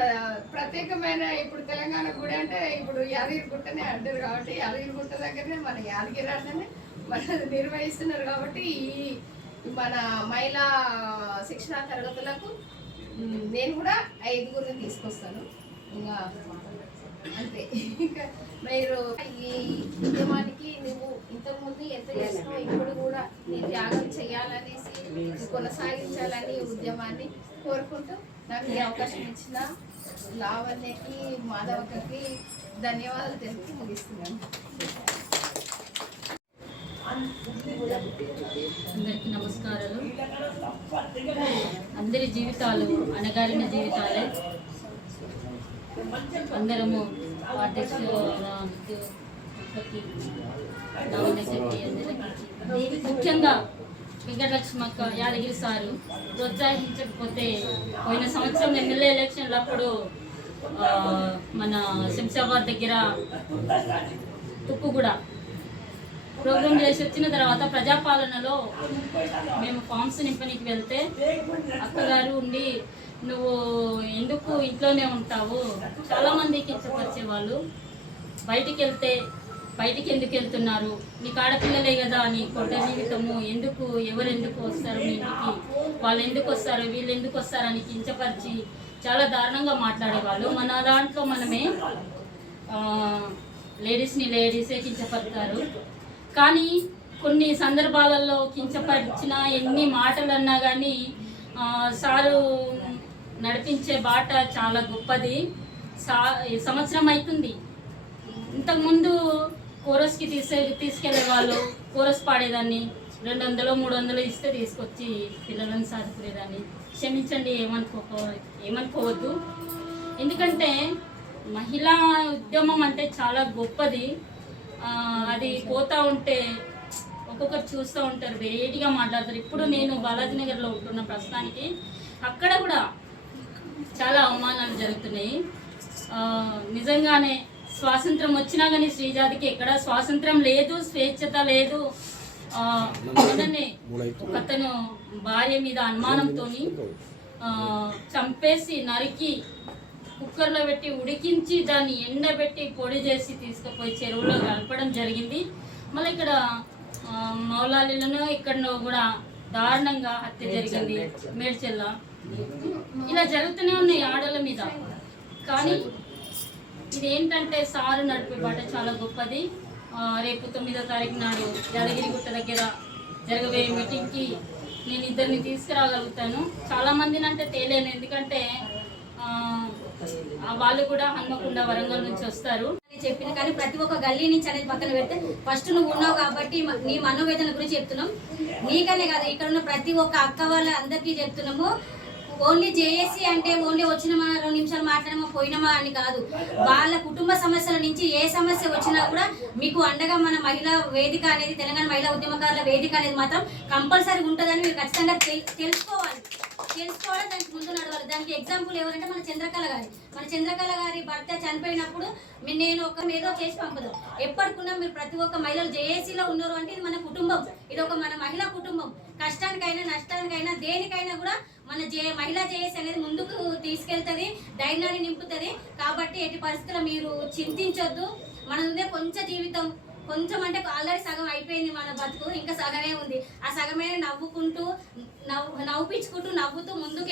ప్రత్యేకమైన ఇప్పుడు తెలంగాణ గుడి అంటే ఇప్పుడు యాదగిరిగుట్టనే అంటారు కాబట్టి యాదగిరిగుట్ట దగ్గరనే మన యాదగిరి అన్ననే మన నిర్వహిస్తున్నారు. కాబట్టి ఈ మన మహిళా శిక్షణా తరగతులకు నేను కూడా 5గురిని తీసుకొస్తాను. ఇంకా అంతే. ఇంకా మీరు ఈ ఉద్యమానికి నువ్వు ఇంతకుముందు ఎంత చేసినావు, ఇప్పుడు కూడా నీ త్యాగం చేయాలనేసి కొనసాగించాలని ఉద్యమాన్ని కోరుకుంటూ నాకు ఈ అవకాశం ఇచ్చిన లావణ్యకి, మాధవక్కకి ధన్యవాదాలు తెలుపుతూ ముగిస్తున్నాను. అందరికీ నమస్కారాలు. అందరి జీవితాలు అణగారిన జీవితాలే. అందరము ముఖ్యంగా వెంకటలక్ష్మక్క, యాదగిరి సారు ప్రోత్సహించకపోతే పోయిన సంవత్సరం ఎమ్మెల్యే ఎలక్షన్లు అప్పుడు మన శంషాబాద్ దగ్గర తుక్కుగూడ ప్రోగ్రామ్ చేసి వచ్చిన తర్వాత ప్రజాపాలనలో మేము ఫామ్స్ నింపనికి వెళ్తే అక్కగారు ఉండి నువ్వు ఎందుకు ఇంట్లోనే ఉంటావు, చాలామంది కించపరిచేవాళ్ళు, బయటికి ఎందుకు వెళ్తున్నారు, నీకు ఆడపిల్లలే కదా, నీ కొట్ట జీవితము ఎందుకు, ఎవరెందుకు వస్తారు మీ ఇంటికి, వాళ్ళు ఎందుకు వస్తారు, వీళ్ళు ఎందుకు వస్తారని కించపరిచి చాలా దారుణంగా మాట్లాడేవాళ్ళు. మన దాంట్లో మనమే లేడీసే కించపడతారు. కానీ కొన్ని సందర్భాలలో కించపరిచిన ఎన్ని మాటలు అన్నా కానీ సారు నడిపించే బాట చాలా గొప్పది. సంవత్సరం అవుతుంది. ఇంతకుముందు కోరస్కి తీసుకెళ్లే వాళ్ళు, కోరస్ పాడేదాన్ని, 200-300 ఇస్తే తీసుకొచ్చి పిల్లలను సాదుకునేదాన్ని. క్షమించండి, ఏమనుకోవద్దు. ఎందుకంటే మహిళా ఉద్యమం అంటే చాలా గొప్పది. అది పోతూ ఉంటే ఒక్కొక్కరు చూస్తూ ఉంటారు, వేడిగా మాట్లాడతారు. ఇప్పుడు నేను బాలాజీనగర్లో ఉంటున్న ప్రస్తుతానికి, అక్కడ కూడా చాలా అవమానాలు జరుగుతున్నాయి. నిజంగానే స్వాతంత్రం వచ్చినా కానీ శ్రీజాతికి ఎక్కడ స్వాతంత్రం లేదు, స్వేచ్ఛత లేదు. ఒకతను భార్య మీద అనుమానంతో చంపేసి నరికి కుక్కర్లో పెట్టి ఉడికించి దాన్ని ఎండబెట్టి పొడి చేసి తీసుకుపోయి చెరువులో కలపడం జరిగింది. మళ్ళీ ఇక్కడ మౌలాలీలను ఇక్కడనో కూడా దారుణంగా హత్య జరిగింది, మేడ్చెల్ల. ఇలా జరుగుతూనే ఉన్నాయి ఆడల మీద. కానీ ఇదేంటంటే సారు నడిపే బాట చాలా గొప్పది. రేపు 9వ తారీఖు నాడు యాదగిరిగుట్ట దగ్గర జరగబోయే మీటింగ్కి నేను 2 తీసుకురాగలుగుతాను. చాలామందిని అంటే తేలేను, ఎందుకంటే వాళ్ళు కూడా హన్మకొండ, వరంగల్ నుంచి వస్తారు. చెప్పిన కానీ ప్రతి ఒక్క గల్లీ నుంచి అనేది పక్కన పెడితే ఫస్ట్ నువ్వు ఉన్నావు కాబట్టి నీ మనోవేదన గురించి చెప్తున్నాం. నీకనే కాదు, ఇక్కడ ఉన్న ప్రతి ఒక్క అక్క వాళ్ళ అందరికీ చెప్తున్నాము. ఓన్లీ జేఏసీ అంటే ఓన్లీ వచ్చినమా 2 నిమిషాలు మాట్లాడమా పోయినమా అని కాదు. వాళ్ళ కుటుంబ సమస్యల నుంచి ఏ సమస్య వచ్చినా కూడా మీకు అండగా మన మహిళా వేదిక అనేది, తెలంగాణ మహిళా ఉద్యమకారుల వేదిక అనేది మాత్రం కంపల్సరీ ఉంటుందని మీరు ఖచ్చితంగా తెలుసుకోవాలి. దానికి ముందు నడవాలి. దానికి ఎగ్జాంపుల్ ఎవరంటే మన చంద్రకళ గారి భర్త చనిపోయినప్పుడు నేను ఒక ఏదో చేసి పంపదు. ఎప్పటికున్నా మీరు ప్రతి ఒక్క మహిళలు జేఏసీలో ఉన్నారు అంటే ఇది మన కుటుంబం, ఇది ఒక మన మహిళా కుటుంబం. కష్టానికైనా నష్టానికైనా దేనికైనా కూడా మన మహిళా జేఏసీ అనేది ముందుకు తీసుకెళ్తుంది, ధైర్యాన్ని నింపుతుంది. కాబట్టి ఎట్టి పరిస్థితుల్లో మీరు చింతించొద్దు. మన ఉందే కొంచెం జీవితం, కొంచెం అంటే ఆల్రెడీ సగం అయిపోయింది మన బతుకు, ఇంకా సగమే ఉంది. ఆ సగమే నవ్వుకుంటూ నవ్వుపించుకుంటూ నవ్వుతూ ముందుకు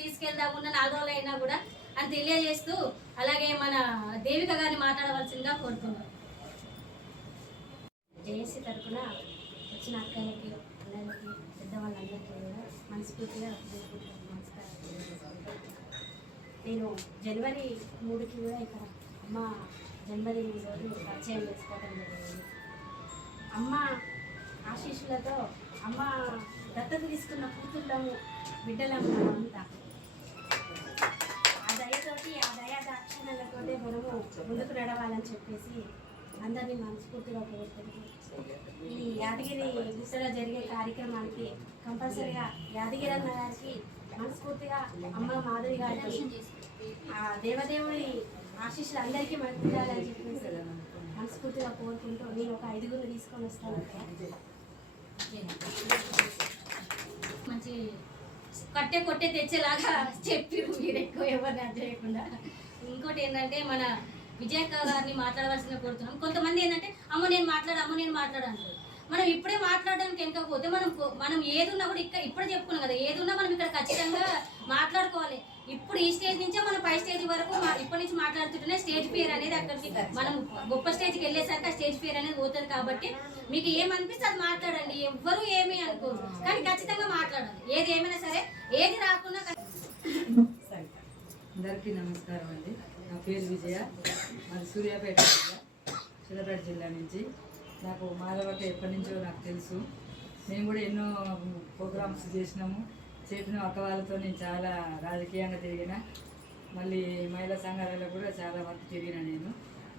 తీసుకెళ్దాం ఉన్న 4 రోజులు అయినా కూడా అని తెలియజేస్తూ, అలాగే మన దేవిక గారిని మాట్లాడవలసిందిగా కోరుతున్నాం. జేఏసీ తరఫున వచ్చిన అక్కలకి, అందరికీ, పెద్దవాళ్ళందరికీ కూడా మనస్ఫూర్తిగా నమస్కారం తెలియజేసుకుంటాను. నేను జనవరి 3కి కూడా ఇక్కడ అమ్మ జన్మదిన రోజు పరిచయం చేసుకోవడం జరిగింది. అమ్మ ఆశీస్సులతో, అమ్మ దత్తత తీసుకున్న కూతుళ్ళము బిడ్డలము మనమంతా. ఆ దయతోటి ఆ దయా దాక్షిణ్యాలతోటే మనము ముందుకు నడవాలని చెప్పేసి అందరినీ మనస్ఫూర్తిగా కోరుకుంటున్నాం. ఈ యాదగిరి గుట్టలో జరిగే కార్యక్రమానికి కంపల్సరిగా యాదగిరి అన్న గారికి మనస్ఫూర్తిగా అమ్మ మాధవి గారికి ఆ దేవదేవుడి ఆశీస్సులు అందరికీ మనకు ఉండాలని చెప్పేసి మనస్ఫూర్తిగా కోరుకుంటూ నేను ఒక 5 తీసుకొని వస్తాను. మంచి కొట్టే తెచ్చేలాగా చెప్పిరు మీరు, ఎక్కువ ఎవరిని అది చేయకుండా. ఇంకోటి ఏంటంటే మన విజయక్క గారిని మాట్లాడవలసిన కోరుతున్నాం. కొంతమంది ఏంటంటే అమ్మ నేను మాట్లాడంటారు. మనం ఇప్పుడే మాట్లాడడానికి వెనకపోతే మనం ఏదున్నా కూడా ఇప్పుడే చెప్పుకున్నాం కదా, ఏదున్నా మనం ఇక్కడ ఖచ్చితంగా మాట్లాడుకోవాలి. ఇప్పుడు ఈ స్టేజ్ నుంచే మనం పై స్టేజ్ వరకు ఇప్పటి నుంచి మాట్లాడుతుంటేనే స్టేజ్ ఫియర్ అనేది అక్కడికి మనం గొప్ప స్టేజ్కి వెళ్ళేసరికి ఆ స్టేజ్ ఫియర్ అనేది పోతుంది. కాబట్టి మీకు ఏమనిపిస్తే అది మాట్లాడండి, ఎవ్వరూ ఏమీ అనుకోరు, కానీ ఖచ్చితంగా మాట్లాడాలి. ఏది ఏమైనా సరే, ఏది రాకుండా. అందరికీ నమస్కారం అండి. నా పేరు విజయ, మాది సూర్యాపేట జిల్లా నుంచి. నాకు మాధవక్క ఎప్పటి నుంచో నాకు తెలుసు. మేము కూడా ఎన్నో ప్రోగ్రామ్స్ చెప్పిన అక్క వాళ్ళతో నేను చాలా రాజకీయంగా తిరిగిన, మళ్ళీ మహిళా సంఘాలలో కూడా చాలా వరకు తిరిగిన. నేను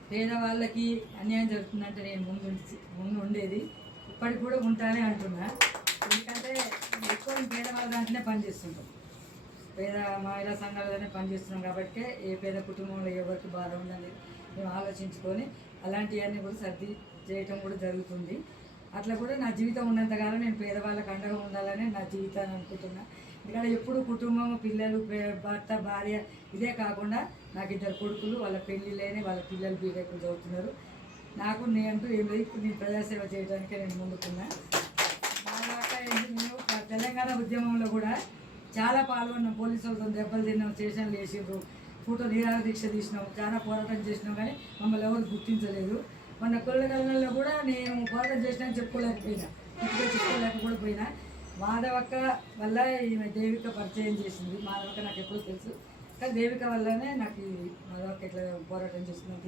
పేదవాళ్ళకి అన్యాయం జరుగుతుందంటే నేను ముందు ఉండేది, ఇప్పటికి కూడా ఉంటానే అంటున్నా. ఎందుకంటే ఎక్కువ పేదవాళ్ళ దాంట్లోనే పనిచేస్తుంటాం, పేద మహిళా సంఘాలలోనే పనిచేస్తున్నాం. కాబట్టి ఏ పేద కుటుంబంలో ఎవరికి బాధ ఉందని మేము ఆలోచించుకొని అలాంటివన్నీ కూడా సర్ది చేయటం కూడా జరుగుతుంది. అట్లా కూడా నా జీవితం ఉన్నంతకాలం నేను పేదవాళ్ళకి అండగా ఉండాలని నా జీవితాన్ని అనుకుంటున్నా. ఎందుకంటే ఎప్పుడు కుటుంబం, పిల్లలు, భర్త, భార్య ఇదే కాకుండా నాకు 2 కొడుకులు, వాళ్ళ పెళ్లి లేని వాళ్ళ పిల్లలు బీటెక్లు చదువుతున్నారు. నాకు నేనంటూ ఏం లేదు, ఇప్పుడు నేను ప్రజాసేవ చేయడానికే నేను ముందుకున్నా. నేను తెలంగాణ ఉద్యమంలో కూడా చాలా పాల్గొన్నాం. పోలీసు వాళ్ళతో దెబ్బలు తిన్నాం, స్టేషన్లు వేసిండ్రు, ఫోటో నిరాహార దీక్ష తీసినాం, చాలా పోరాటం చేసినాం, కానీ మమ్మల్ని ఎవరు గుర్తించలేదు. మొన్న కొల్లగల్లలో కూడా నేను పోరాటం చేసినా చెప్పుకోలేకపోయినా, కూడా పోయినా. మాధవక్క వల్ల ఈమె దేవిక పరిచయం చేసింది. మాధవక్క నాకు ఎప్పుడు తెలుసు, కానీ దేవిక వల్లనే నాకు మాధవక్క ఇట్లా పోరాటం చేస్తుందని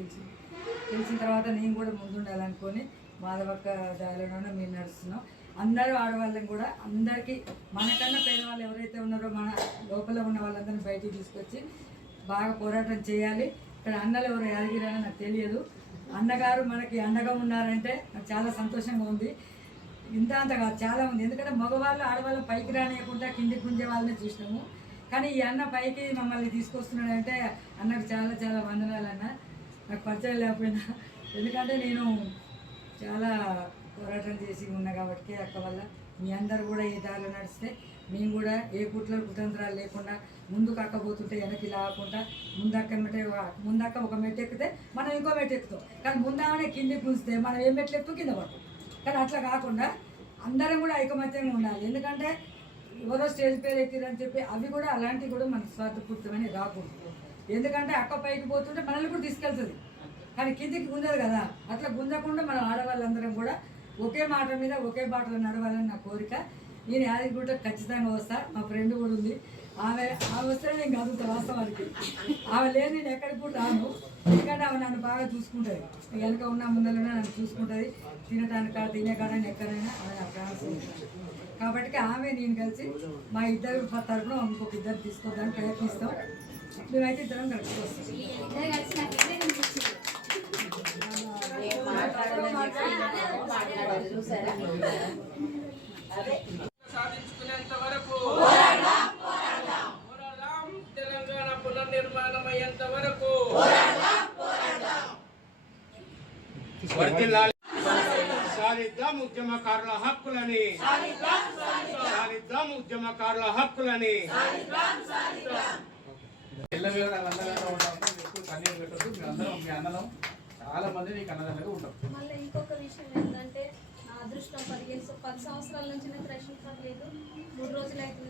తెలిసిన తర్వాత నేను కూడా ముందుండాలనుకొని మాధవక్క దారిలోనే మేము నడుస్తున్నాం. అందరూ ఆడవాళ్ళని కూడా అందరికీ మనకన్నా పేదవాళ్ళు ఎవరైతే ఉన్నారో మన లోపల ఉన్న వాళ్ళందరినీ బయటికి తీసుకొచ్చి బాగా పోరాటం చేయాలి. ఇక్కడ అన్నలు ఎవరు యాదగిరని నాకు తెలియదు, అన్నగారు మనకి అండగా ఉన్నారంటే నాకు చాలా సంతోషంగా ఉంది. అంత కాదు, చాలా ఉంది. ఎందుకంటే మగవాళ్ళు ఆడవాళ్ళు పైకి రానియకుండా కిందికి గుంజే వాళ్ళని చూసినాము, కానీ ఈ అన్న పైకి మమ్మల్ని తీసుకొస్తున్నాడంటే అన్నకు చాలా చాలా వందనాలు. అన్న నాకు పరిచయం లేకపోయినా, ఎందుకంటే నేను చాలా పోరాటం చేసి ఉన్నా కాబట్టి అక్క వల్ల. మీ అందరు కూడా ఈ దారిలో నడిస్తే మేము కూడా ఏ కుతంత్రాలు లేకుండా ముందుకు అక్కపోతుంటే వెనక్కి లాగకుండా ముందక్క ఒక మెట్టు ఎక్కితే మనం ఇంకో మెట్టు ఎక్కుతాం, కానీ ముందామనే కిందికి గుంజితే మనం ఏ మెట్లు ఎక్కుతూ కింద పడతాం. కానీ అట్లా కాకుండా అందరం కూడా ఐకమత్యంగా ఉండాలి. ఎందుకంటే ఎవరో స్టేజ్ పేరు ఎక్కిరని చెప్పి అవి కూడా అలాంటివి కూడా మనకు స్వార్థపూర్తమని రాకూడదు. ఎందుకంటే అక్క పైకి పోతుంటే మనల్ని కూడా తీసుకెళ్తుంది, కానీ కిందికి గుంజదు కదా. అట్లా గుంజకుండా మనం ఆడవాళ్ళందరం కూడా ఒకే మాట మీద ఒకే బాటలో నడవాలని నా కోరిక. నేను యాదగిరిగుట్ట ఖచ్చితంగా వస్తా, మా ఫ్రెండ్ కూడా ఉంది, ఆమె వస్తేనే నేను కదులుతా. వాస్తవానికి ఆమె లేని నేను ఎక్కడికి కూడా రాను, ఎందుకంటే ఆమె నన్ను బాగా చూసుకుంటుంది. వెనక ఉన్న ముందరనే నన్ను చూసుకుంటుంది, తినే కాడని ఎక్కడైనా ఆమె నా ఫ్రెండ్స్ ఉంటాను. కాబట్టి ఆమె నేను కలిసి మా ఇద్దరు తరఫున ఇంకొక ఇద్దరు తీసుకోవడానికి ప్రయత్నిస్తాం. మేమైతే ఇద్దరం కలిసి వస్తాం. సాధించుకునేంత వరకు తెలంగాణ పునర్నిర్మాణం అయ్యేంత వరకు సాధిద్దాం ఉద్యమకారుల హక్కులని, సాధిద్దాం ఉద్యమకారుల హక్కులని. కన్నీరు పెట్టద్దు, మీరందరం మీ అన్నలం చాలా మంది నీకు అన్నదండగా ఉంటాం. మళ్ళీ ఇంకొక విషయం ఏంటంటే నా అదృష్టం 10 సంవత్సరాల నుంచి నాకు రేషన్ కార్డు లేదు. 3 రోజులు అవుతుంది.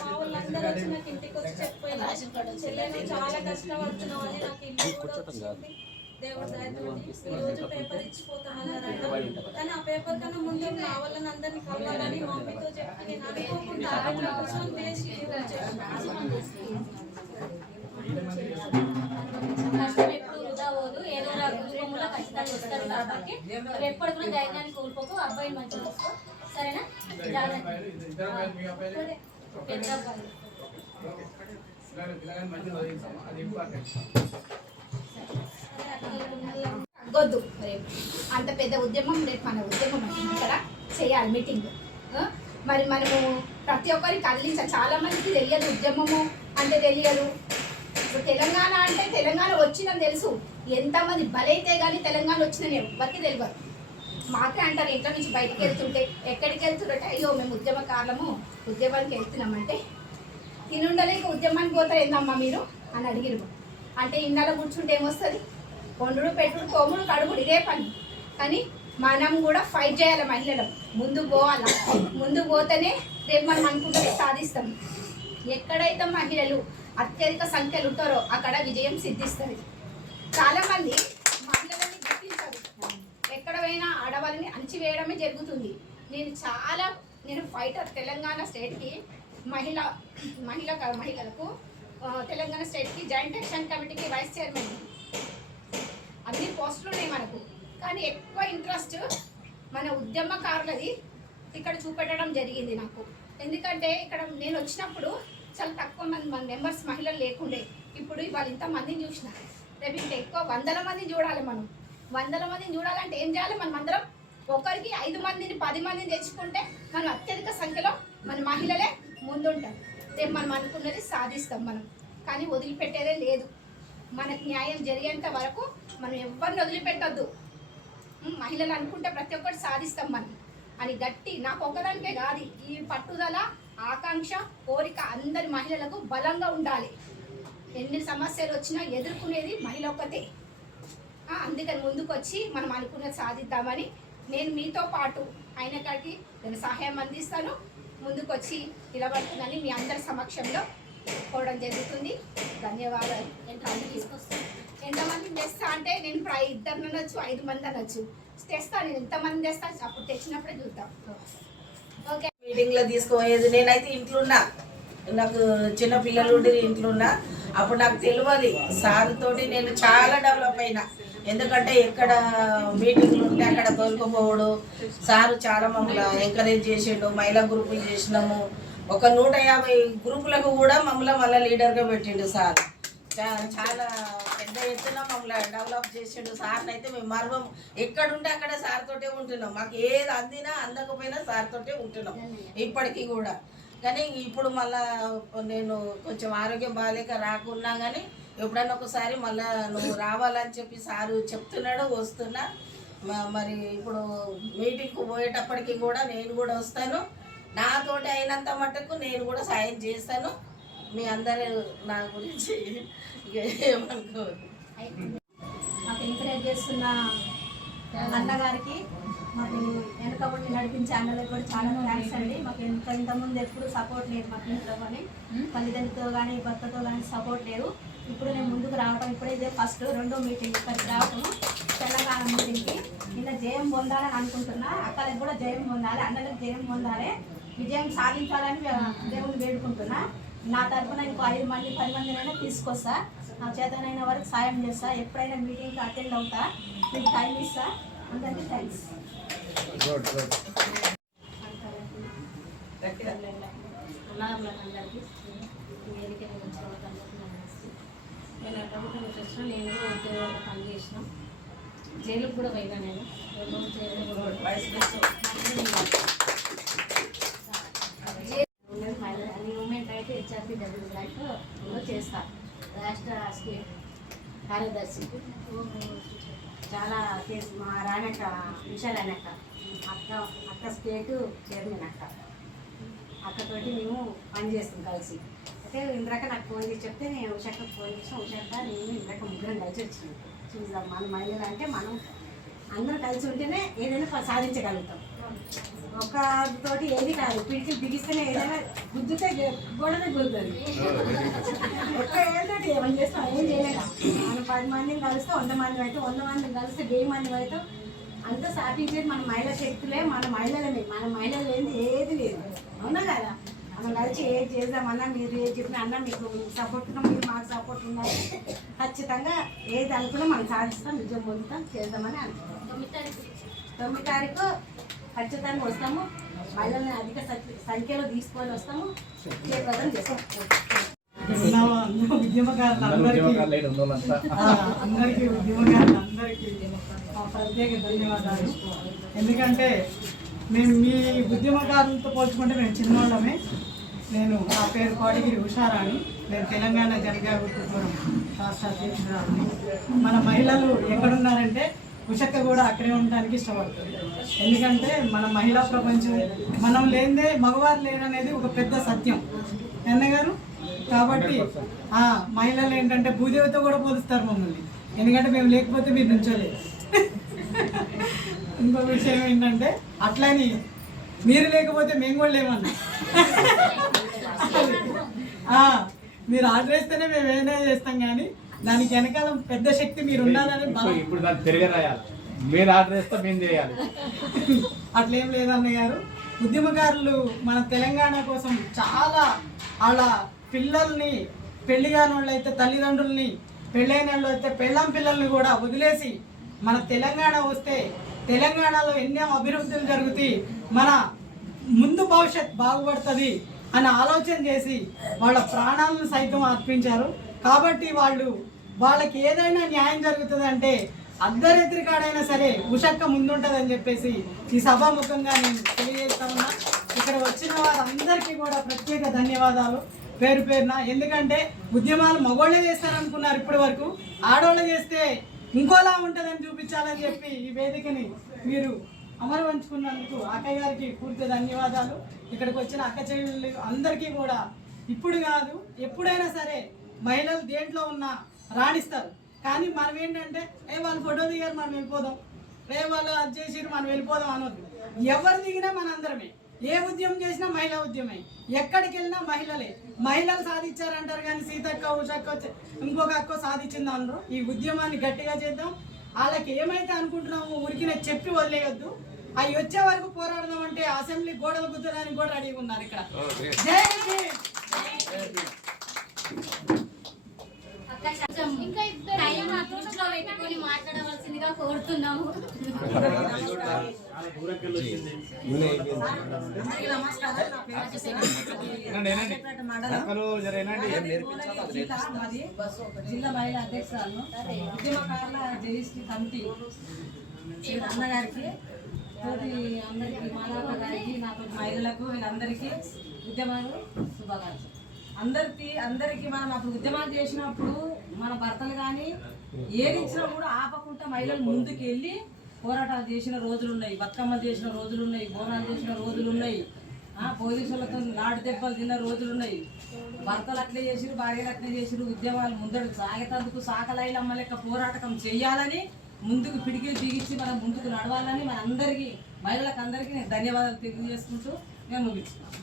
మా వాళ్ళందరూ వచ్చి నాకు ఇంటికి వచ్చి చెప్పిపోయినా చెల్లెను చాలా కష్టపడుతున్నావు అని నాకు ఇల్లు కూడా వచ్చింది. దేవుడు దయతోటి ఈరోజు పేపర్ ఇచ్చిపోతామన్నారంట, కానీ ఆ పేపర్ కన్నా ముందు నా వాళ్ళని అందరినీ కలవాలని మమ్మీతో చెప్పి నేను అనుకోకుండా కోసం చేసి కష్టం ఎప్పుడు వృధా పోదు, ఏదో రూపంలో ఖచ్చితంగా ఖచ్చితంగా వస్తారు కాబట్టి నువ్వు ఎప్పుడు కూడా ధైర్యాన్ని కోల్పోకు, అబ్బాయిని మంచిగా చూసుకో, సరేనా? జాగ్రత్త. పెద్ద అబ్బాయి అది ఇంపార్టెంట్. తగ్గొద్దు. అంత పెద్ద ఉద్యమం రేపు మన ఉద్యమం ఇక్కడ చేయాలి మీటింగ్. మరి మనము ప్రతి ఒక్కరికి కదిలించాలి. చాలా మందికి తెలియదు ఉద్యమము అంటే తెలియదు. తెలంగాణ అంటే తెలంగాణ వచ్చిందని తెలుసు, ఎంతమంది బలైతే కానీ తెలంగాణ వచ్చిందని ఎవరికి తెలియదు. మాకే అంటారు ఇంట్లో నుంచి బయటికి వెళ్తుంటే, ఎక్కడికి వెళ్తుంటే అయ్యో మేము ఉద్యమకారులము ఉద్యమానికి వెళ్తున్నామంటే, తినుండలేక ఉద్యమానికి పోతారు ఏందమ్మా మీరు అని అడిగిరు. అంటే ఇన్నాళ్ళ కూర్చుంటే ఏమొస్తుంది? వండుడు పెట్టుడు కోముడు కడుగుడు ఇదే పని. కానీ మనం కూడా ఫైట్ చేయాలి, మహిళలు ముందు పోవాలి. ముందు పోతేనే రేపు మనం అనుకుంటే సాధిస్తాం. ఎక్కడైతే మహిళలు అత్యధిక సంఖ్యలు ఉంటారో అక్కడ విజయం సిద్ధిస్తుంది. చాలామంది మహిళలని గుర్తించారు, ఎక్కడ పోయినా ఆడవాళ్ళని అణచివేయడమే జరుగుతుంది. నేను ఫైటర్ తెలంగాణ స్టేట్కి మహిళలకు తెలంగాణ స్టేట్కి జాయింట్ యాక్షన్ కమిటీకి వైస్ చైర్మన్. అన్ని పోస్టులు ఉన్నాయి మనకు, కానీ ఎక్కువ ఇంట్రెస్ట్ మన ఉద్యమకారులది ఇక్కడ చూపెట్టడం జరిగింది నాకు. ఎందుకంటే ఇక్కడ నేను వచ్చినప్పుడు చాలా తక్కువ మంది మన మెంబర్స్ మహిళలు లేకుండే. ఇప్పుడు ఇవాళ ఇంతమందిని చూసిన, రేపు ఇంకా ఎక్కువ 100 మందిని చూడాలి. మనం 100 మందిని చూడాలంటే ఏం చేయాలి? మనం అందరం ఒకరికి 5 మందిని 10 మందిని తెచ్చుకుంటే మనం అత్యధిక సంఖ్యలో మన మహిళలే ముందుంటాం. రేపు మనం అనుకున్నది సాధిస్తాం మనం. కానీ వదిలిపెట్టేదే లేదు. మనకు న్యాయం జరిగేంత వరకు మనం ఎవరిని వదిలిపెట్టద్దు. మహిళలు అనుకుంటే ప్రతి ఒక్కటి సాధిస్తాం మనం అని గట్టి, నాకు ఒక్కదానికే కాదు, ఈ పట్టుదల, ఆకాంక్ష, కోరిక అందరి మహిళలకు బలంగా ఉండాలి. ఎన్ని సమస్యలు వచ్చినా ఎదుర్కొనేది మహిళ ఒక్కతే. అందుకని ముందుకు వచ్చి మనం అనుకున్నది సాధిద్దామని నేను మీతో పాటు అయిన కాడికి నేను సహాయం అందిస్తాను. ముందుకు వచ్చి నిలబడుతుందని మీ అందరి సమక్షంలో కోవడం జరుగుతుంది. ధన్యవాదాలు. ఎంతమంది తెస్తా అంటే నేను ఇప్పుడు 2 అనొచ్చు, 5 మంది అనొచ్చు. తెస్తాను, నేను ఎంతమంది తెస్తా అప్పుడు తెచ్చినప్పుడే చూద్దాం. ఓకే. మీటింగ్లో తీసుకోలేదు. నేనైతే ఇంట్లో ఉన్నా, నాకు చిన్న పిల్లలు ఉండి ఇంట్లో ఉన్నా. అప్పుడు నాకు తెలియదు. సార్ తోటి నేను చాలా డెవలప్ అయినా. ఎందుకంటే ఎక్కడ మీటింగ్లు ఉంటే అక్కడ తోలుకుపోవడు. సారు చాలా మమ్మల్ని ఎంకరేజ్ చేసిండు. మహిళా గ్రూపులు చేసినాము. ఒక 150 గ్రూపులకు కూడా మమ్మల్ని లీడర్గా పెట్టిండు సార్. చాలా పెద్ద ఎత్తున మమ్మల్ని డెవలప్ చేసిండు. సార్ని అయితే మేము మర్వం, ఎక్కడుంటే అక్కడ సార్ తోటే ఉంటున్నాం. మాకు ఏది అందినా అందకపోయినా సార్ తోటే ఉంటున్నాం ఇప్పటికీ కూడా. కానీ ఇప్పుడు మళ్ళా నేను కొంచెం ఆరోగ్యం బాగాలేక రాకున్నా కానీ ఎప్పుడన్నా ఒకసారి మళ్ళీ నువ్వు రావాలని చెప్పి సారు చెప్తున్నాడు, వస్తున్నా. మరి ఇప్పుడు మీటింగ్కు పోయేటప్పటికి కూడా నేను కూడా వస్తాను. నాతోటి అయినంత మటుకు నేను కూడా సాయం చేస్తాను. మీ అందరూ నా గురించి ఏమనుకోరు. మాకు ఎంకరేజ్ చేస్తున్న అన్నగారికి, మాకు వెనకబడి నడిపించే అన్నలకు కూడా చాలా థ్యాంక్స్ అండి. మాకు ఇంతకుముందు ఎప్పుడు సపోర్ట్ లేదు మాకు ఇంట్లో కానీ, తల్లిదండ్రులతో కానీ భర్తతో కానీ సపోర్ట్ లేదు. ఇప్పుడు నేను ముందుకు రావటం, ఇప్పుడే ఇదే ఫస్ట్ 2వ మీటింగ్ ఇక్కడికి రావటము, తెలంగాణ మీటింగ్కి. నిన్న జయం పొందాలని అనుకుంటున్నా. అక్కడికి కూడా జయం పొందాలి, అన్నలకు జయం పొందాలి, విజయం సాధించాలని దేవుని వేడుకుంటున్నా. నా తరఫున ఇంకో 5 మంది 10 మందినైనా తీసుకొస్తా. నా చేతనైన వరకు సాయం చేస్తా. ఎప్పుడైనా మీటింగ్కి అటెండ్ అవుతా, మీకు టైం ఇస్తా. అందరికీ థ్యాంక్స్. అందరికీ వేదిక వచ్చిన నేను ప్రభుత్వం వచ్చిన నేను కూడా ఉద్యోగంలో పనిచేసినాం. జైలుకు కూడా పోయినా నేను. మూమెంట్ అయితే హెచ్ఆర్పీ డబ్ల్యూ చేస్తా. రాష్ట్ర స్టేట్ కార్యదర్శి చాలా కేసు మా రానక్క విశాలనక్క అక్క స్టేటు చైర్మన్ అక్కతోటి మేము పనిచేస్తాం కలిసి. అయితే ఇంద్రాక నాకు ఫోన్ చేసి చెప్తే నేను ఉషాకు ఫోన్ చేసాం. ఉషాక నేను ఇంద్రాక ముగ్గురం కలిసి వచ్చినాం. చూద్దాం, మన మహిళలు అంటే మనం అందరూ కలిసి ఉంటేనే ఏదైనా సాధించగలుగుతాం. ఒకతోటి ఏది కాదు, పిడికి బిగిస్తేనే ఏదైనా గుద్దుతే గోడనే గుద్దుతుంది. ఒక్క ఏళ్ళతోటి ఏమని చేస్తాం, ఏం చేయలేక మనం 10 మందిని కలిస్తే 100 మంది అవుతాం, 100 మందిని కలిస్తే 1000 మంది అవుతాం. అంతా సాధించేది మన మహిళా శక్తులే, మన మహిళలమే. మన మహిళలు ఏంది ఏది లేదు, అవునా కదా? మనం కలిసి ఏది చేద్దామన్నా మీరు ఏది చెప్పినా అన్న మీకు సపోర్ట్ ఉన్నాం, మీరు మాకు సపోర్ట్ ఉన్నారు. ఖచ్చితంగా ఏది అనుకున్నా మనం సాధిస్తాం, విజయం పొందుతాం, చేద్దామని అనుకుంటాం. 9 తారీఖు ఖచ్చితంగా వస్తాము. మహిళల్ని అధిక సంఖ్యలో తీసుకొని వస్తాము, జయప్రదం చేస్తాం. ఉద్యమకారులందరికీ ప్రత్యేక ధన్యవాదాలు. ఎందుకంటే మేము మీ ఉద్యమకారులతో పోల్చుకుంటే మేము చిన్నోళ్ళమే. నా పేరు కోటగిరి ఉషారాణి, నేను తెలంగాణ జనజాగృతి ఫోరం రాష్ట్ర అధ్యక్షురాలని. మన మహిళలు ఎక్కడున్నారంటే ఉషక్క కూడా అక్కడే ఉండడానికి ఇష్టపడుతుంది. ఎందుకంటే మన మహిళా ప్రపంచం, మనం లేనిదే మగవారు లేరనేది ఒక పెద్ద సత్యం అన్నగారు. కాబట్టి మహిళలు ఏంటంటే భూదేవితో కూడా పోలుస్తారు మమ్మల్ని, ఎందుకంటే మేము లేకపోతే మీరు నుంచోలేదు. ఇంకో విషయం ఏంటంటే అట్లని మీరు లేకపోతే మేము కూడా లేమన్నా. మీరు ఆర్డర్ వేస్తేనే మేము ఏదైనా చేస్తాం, కానీ దానికి వెనకాల పెద్ద శక్తి మీరు ఉండాలని. ఇప్పుడు దాన్ని తిరిగి రాయాలి, మీరు ఆర్డర్ వేస్తే మేము చేయాలి. అట్లేం లేదన్నయ్య గారు. ఉద్యమకారులు మన తెలంగాణ కోసం చాలా వాళ్ళ పిల్లల్ని, పెళ్లి కాని వాళ్ళు అయితే తల్లిదండ్రుల్ని, పెళ్ళైన వాళ్ళు అయితే పెళ్ళాం పిల్లల్ని కూడా వదిలేసి మన తెలంగాణ వస్తే తెలంగాణలో ఎన్నో అభివృద్ధులు జరుగుతాయి, మన ముందు భవిష్యత్ బాగుపడుతుంది అని ఆలోచన చేసి వాళ్ళ ప్రాణాలను సైతం అర్పించారు. కాబట్టి వాళ్ళకి ఏదైనా న్యాయం జరుగుతుందంటే అర్ధరాత్రికాడైనా సరే ఉషక్క ముందుంటుందని చెప్పేసి ఈ సభాముఖంగా నేను తెలియజేస్తా ఉన్నా. ఇక్కడ వచ్చిన వారందరికీ కూడా ప్రత్యేక ధన్యవాదాలు పేరు పేరున. ఎందుకంటే ఉద్యమాలు మగోళ్ళే చేస్తారనుకున్నారు ఇప్పటి వరకు, ఆడోళ్ళు చేస్తే ఇంకోలా ఉంటుందని చూపించాలని చెప్పి ఈ వేదికని మీరు అమరవంచుకున్నందుకు అక్కయ్య గారికి పూర్తి ధన్యవాదాలు. ఇక్కడికి వచ్చిన అక్క చెల్లెళ్ళు అందరికీ కూడా ఇప్పుడు కాదు ఎప్పుడైనా సరే మహిళలు దేంట్లో ఉన్నా రాణిస్తారు. కానీ మనం ఏంటంటే వాళ్ళు ఫోటో దిగారు మనం వెళ్ళిపోదాం, వాళ్ళు అది చేసిరు మనం వెళ్ళిపోదాం అనొద్దు. ఎవరు దిగినా మన అందరమే, ఏ ఉద్యమం చేసినా మహిళా ఉద్యమే, ఎక్కడికి వెళ్ళినా మహిళలే. మహిళలు సాధించారంటారు కానీ సీతక్క, ఉషక్క, ఇంకొక అక్క సాధించింది అనరు. ఈ ఉద్యమాన్ని గట్టిగా చేద్దాం. వాళ్ళకి ఏమైతే అనుకుంటున్నామో ఊరికినే చెప్పి వదిలేయొద్దు. అవి వచ్చే వరకు పోరాడదాం. అంటే అసెంబ్లీ గోడలు గుద్దడానికి కూడా రెడీగా ఉన్నారు ఇక్కడ. జై భీమ్. ఇంకా టైం దృష్టిలో పెట్టుకొని మాట్లాడవలసిందిగా కోరుతున్నాము. జిల్లా మహిళా అధ్యక్షురాలను, ఉద్యమకారుల జేఏసీ కమిటీ అన్నగారికి, తోటి అందరికీ, మాధవ గారికి, నాతో మహిళలకు, వీళ్ళందరికీ ఉద్యమాలు శుభాకాంక్షలు. అందరికీ మనం అప్పుడు ఉద్యమాలు చేసినప్పుడు మన భర్తలు కానీ ఏది ఇచ్చినా కూడా ఆపకుండా మహిళలు ముందుకు వెళ్ళి పోరాటాలు చేసిన రోజులు ఉన్నాయి, బతుకమ్మలు చేసిన రోజులు ఉన్నాయి, బోనాలు చేసిన రోజులు ఉన్నాయి, పోలీసులతో నాటు దెబ్బలు తిన్న రోజులు ఉన్నాయి. భర్తలు అట్లే చేసిరు, భార్యలు అట్లే చేసిరు. ఉద్యమాలు ముందడుగు సాగేటందుకు సాకలైలమ్మ లెక్క పోరాటం చేయాలని, ముందుకు పిడికి బిగించి మనం ముందుకు నడవాలని మనందరికీ, మహిళలకు అందరికీ నేను ధన్యవాదాలు తెలియజేసుకుంటూ నేను ముగిస్తున్నాను.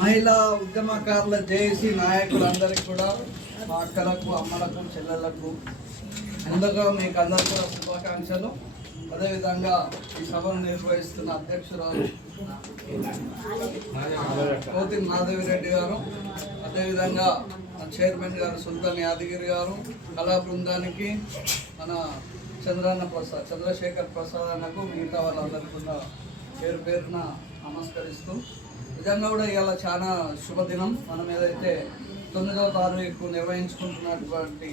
మహిళా ఉద్యమకారుల జేఏసీ నాయకులందరికీ కూడా, మా అక్కలకు, అమ్మలకు, చెల్లెళ్లకు ముందుగా మీకు అందరికీ కూడా శుభాకాంక్షలు. అదేవిధంగా ఈ సభను నిర్వహిస్తున్న అధ్యక్షురాలు కోతి మాధవిరెడ్డి గారు, అదేవిధంగా చైర్మన్ గారు సుల్తాన్ యాదగిరి గారు, కళా బృందానికి, మన చంద్రశేఖర్ ప్రసాద్ అన్నకు, మిగతా వాళ్ళందరికీ కూడా పేరు పేరున నమస్కరిస్తూ, నిజంగా కూడా ఇవాళ చాలా శుభదినం. మనం ఏదైతే 9వ తారీఖు నిర్వహించుకుంటున్నటువంటి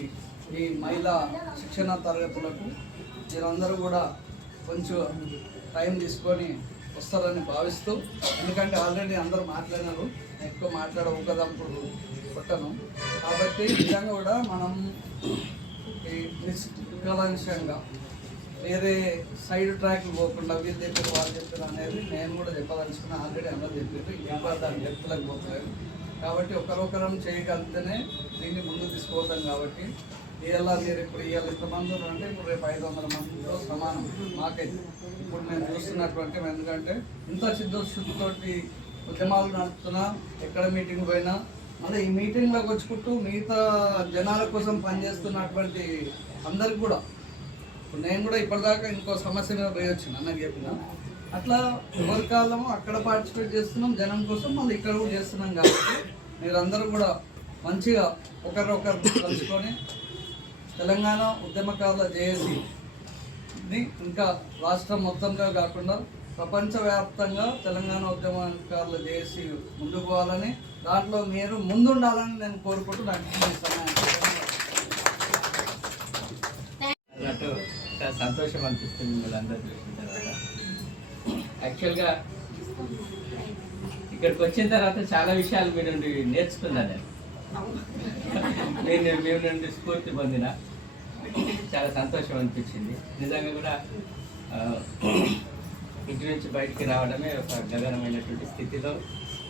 ఈ మహిళా శిక్షణ తరగతులకు మీరందరూ కూడా కొంచెం టైం తీసుకొని వస్తారని భావిస్తూ, ఎందుకంటే ఆల్రెడీ అందరూ మాట్లాడినారు, ఎక్కువ మాట్లాడవుకదప్పుడు కొట్టను. కాబట్టి నిజంగా కూడా మనం ఈ నిష్కలంశంగా వేరే సైడ్ ట్రాక్ పోకుండా వీళ్ళు చెప్పారు వాళ్ళు చెప్పారు అనేది నేను కూడా చెప్పదలుచుకున్నా. ఆల్రెడీ అందరూ చెప్పారు, ఇంకా దాని వ్యక్తులకు పోతలేదు. కాబట్టి ఒకరొకరం చేయగలిగితేనే దీన్ని ముందు తీసుకోవద్దాం. కాబట్టి ఇవాళ మీరు ఇప్పుడు ఇవాళ ఇంతమంది అంటే ఇప్పుడు రేపు 500 మందితో సమానం మాకైతే ఇప్పుడు మేము చూస్తున్నటువంటి. ఎందుకంటే ఇంత చిత్తశుద్ధితోటి ఉద్యమాలు నడుపుతున్నా, ఎక్కడ మీటింగ్ పోయినా మళ్ళీ ఈ మీటింగ్లోకి వచ్చుకుంటూ మిగతా జనాల కోసం పనిచేస్తున్నటువంటి అందరికి కూడా, ఇప్పుడు నేను కూడా ఇప్పటిదాకా ఇంకో సమస్య మీద పోయి వచ్చిన అన్నకి చెప్పిన, అట్లా ఎవరి కాలము అక్కడ పార్టిసిపేట్ చేస్తున్నాం జనం కోసం, మళ్ళీ ఇక్కడ కూడా చేస్తున్నాం. కాబట్టి మీరందరూ కూడా మంచిగా ఒకరినొకరు కలుసుకొని తెలంగాణ ఉద్యమకారుల జేఏసీని ఇంకా రాష్ట్రం మొత్తంగా కాకుండా ప్రపంచవ్యాప్తంగా తెలంగాణ ఉద్యమకారుల జేఏసీ ముందుకు పోవాలని, దాంట్లో మీరు ముందుండాలని నేను కోరుకుంటూ నాకు ఈ సమయాన్ని అన్నట్టు చాలా సంతోషం అనిపిస్తుంది మిమ్మల్ని చూసిన తర్వాత. యాక్చువల్గా ఇక్కడికి వచ్చిన తర్వాత చాలా విషయాలు మీ నుండి నేర్చుకున్నాను నేను మీ నుండి స్ఫూర్తి పొందిన చాలా సంతోషం అనిపించింది. నిజంగా కూడా ఇంటి నుంచి బయటికి రావడమే ఒక గగనమైనటువంటి స్థితిలో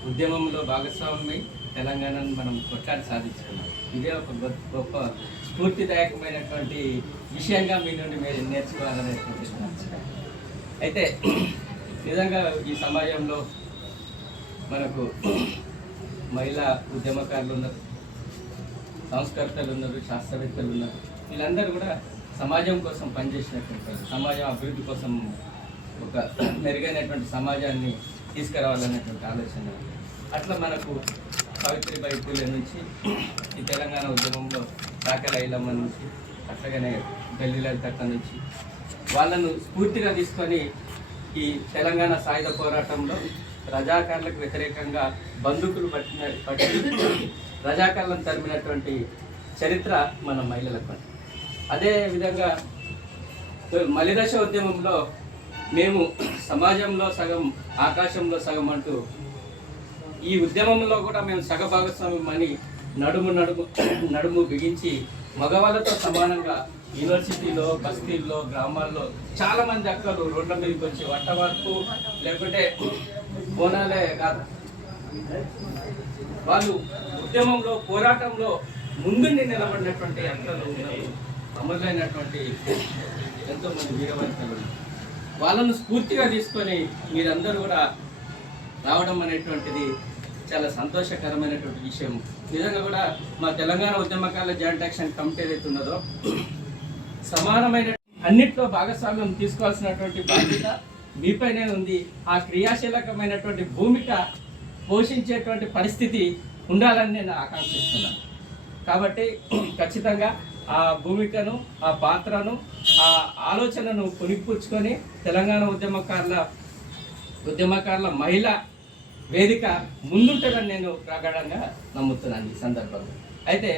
ఉద్యమంలో భాగస్వామ్యమై తెలంగాణను మనం కొట్లాడి సాధించుకున్నాం. ఇదే ఒక గొప్ప స్ఫూర్తిదాయకమైనటువంటి విషయంగా మీ నుండి మీరు నేర్చుకోవాలనేటువంటి. అయితే నిజంగా ఈ సమాజంలో మనకు మహిళా ఉద్యమకారులు ఉన్నారు, సంస్కర్తలు ఉన్నారు, శాస్త్రవేత్తలు ఉన్నారు. వీళ్ళందరూ కూడా సమాజం కోసం పనిచేసినటువంటి, సమాజం అభివృద్ధి కోసం ఒక మెరుగైనటువంటి సమాజాన్ని తీసుకురావాలనేటువంటి ఆలోచన. అట్లా మనకు సావిత్రిబాయి పూలే నుంచి ఈ తెలంగాణ ఉద్యమంలో సాకల ఐలమ్మ నుంచి, అట్లాగనే గల్లీ లలితక్క నుంచి వాళ్ళను స్ఫూర్తిగా తీసుకొని ఈ తెలంగాణ సాయుధ పోరాటంలో రజాకారులకు వ్యతిరేకంగా బందూకులు పట్టి రజాకారులను తరిమినటువంటి చరిత్ర మన మహిళలకు. అదేవిధంగా మలిదశ ఉద్యమంలో మేము సమాజంలో సగం ఆకాశంలో సగం అంటూ ఈ ఉద్యమంలో కూడా మేము సగభాగస్వామ్యం అని నడుము బిగించి మగవాళ్ళతో సమానంగా యూనివర్సిటీలో, బస్తీల్లో, గ్రామాల్లో చాలామంది అక్కలు రోడ్ల మీదకి వచ్చి వంట వరకు లేకుంటే బోనాలే కాదు, వాళ్ళు ఉద్యమంలో పోరాటంలో ముందుండి నిలబడినటువంటి అక్కలు ఉన్నారు. అమరులైనటువంటి ఎంతోమంది వీరవనితలు. వాళ్ళను స్ఫూర్తిగా తీసుకొని మీరందరూ కూడా రావడం అనేటువంటిది చాలా సంతోషకరమైనటువంటి విషయం. నిజంగా కూడా మా తెలంగాణ ఉద్యమకాల జాయింట్ యాక్షన్ కమిటీ ఏదైతే ఉన్నదో సమానమైన అన్నిట్లో భాగస్వామ్యం తీసుకోవాల్సినటువంటి బాధ్యత మీపైనే ఉంది. ఆ క్రియాశీలకమైనటువంటి భూమిక పోషించేటువంటి పరిస్థితి ఉండాలని నేను ఆకాంక్షిస్తున్నాను. కాబట్టి ఖచ్చితంగా ఆ భూమికను, ఆ పాత్రను, ఆ ఆలోచనను కొనిపుచ్చుకొని తెలంగాణ ఉద్యమకారుల మహిళా వేదిక ముందుంటుందని నేను ప్రగాఢంగా నమ్ముతున్నాను ఈ సందర్భంలో. అయితే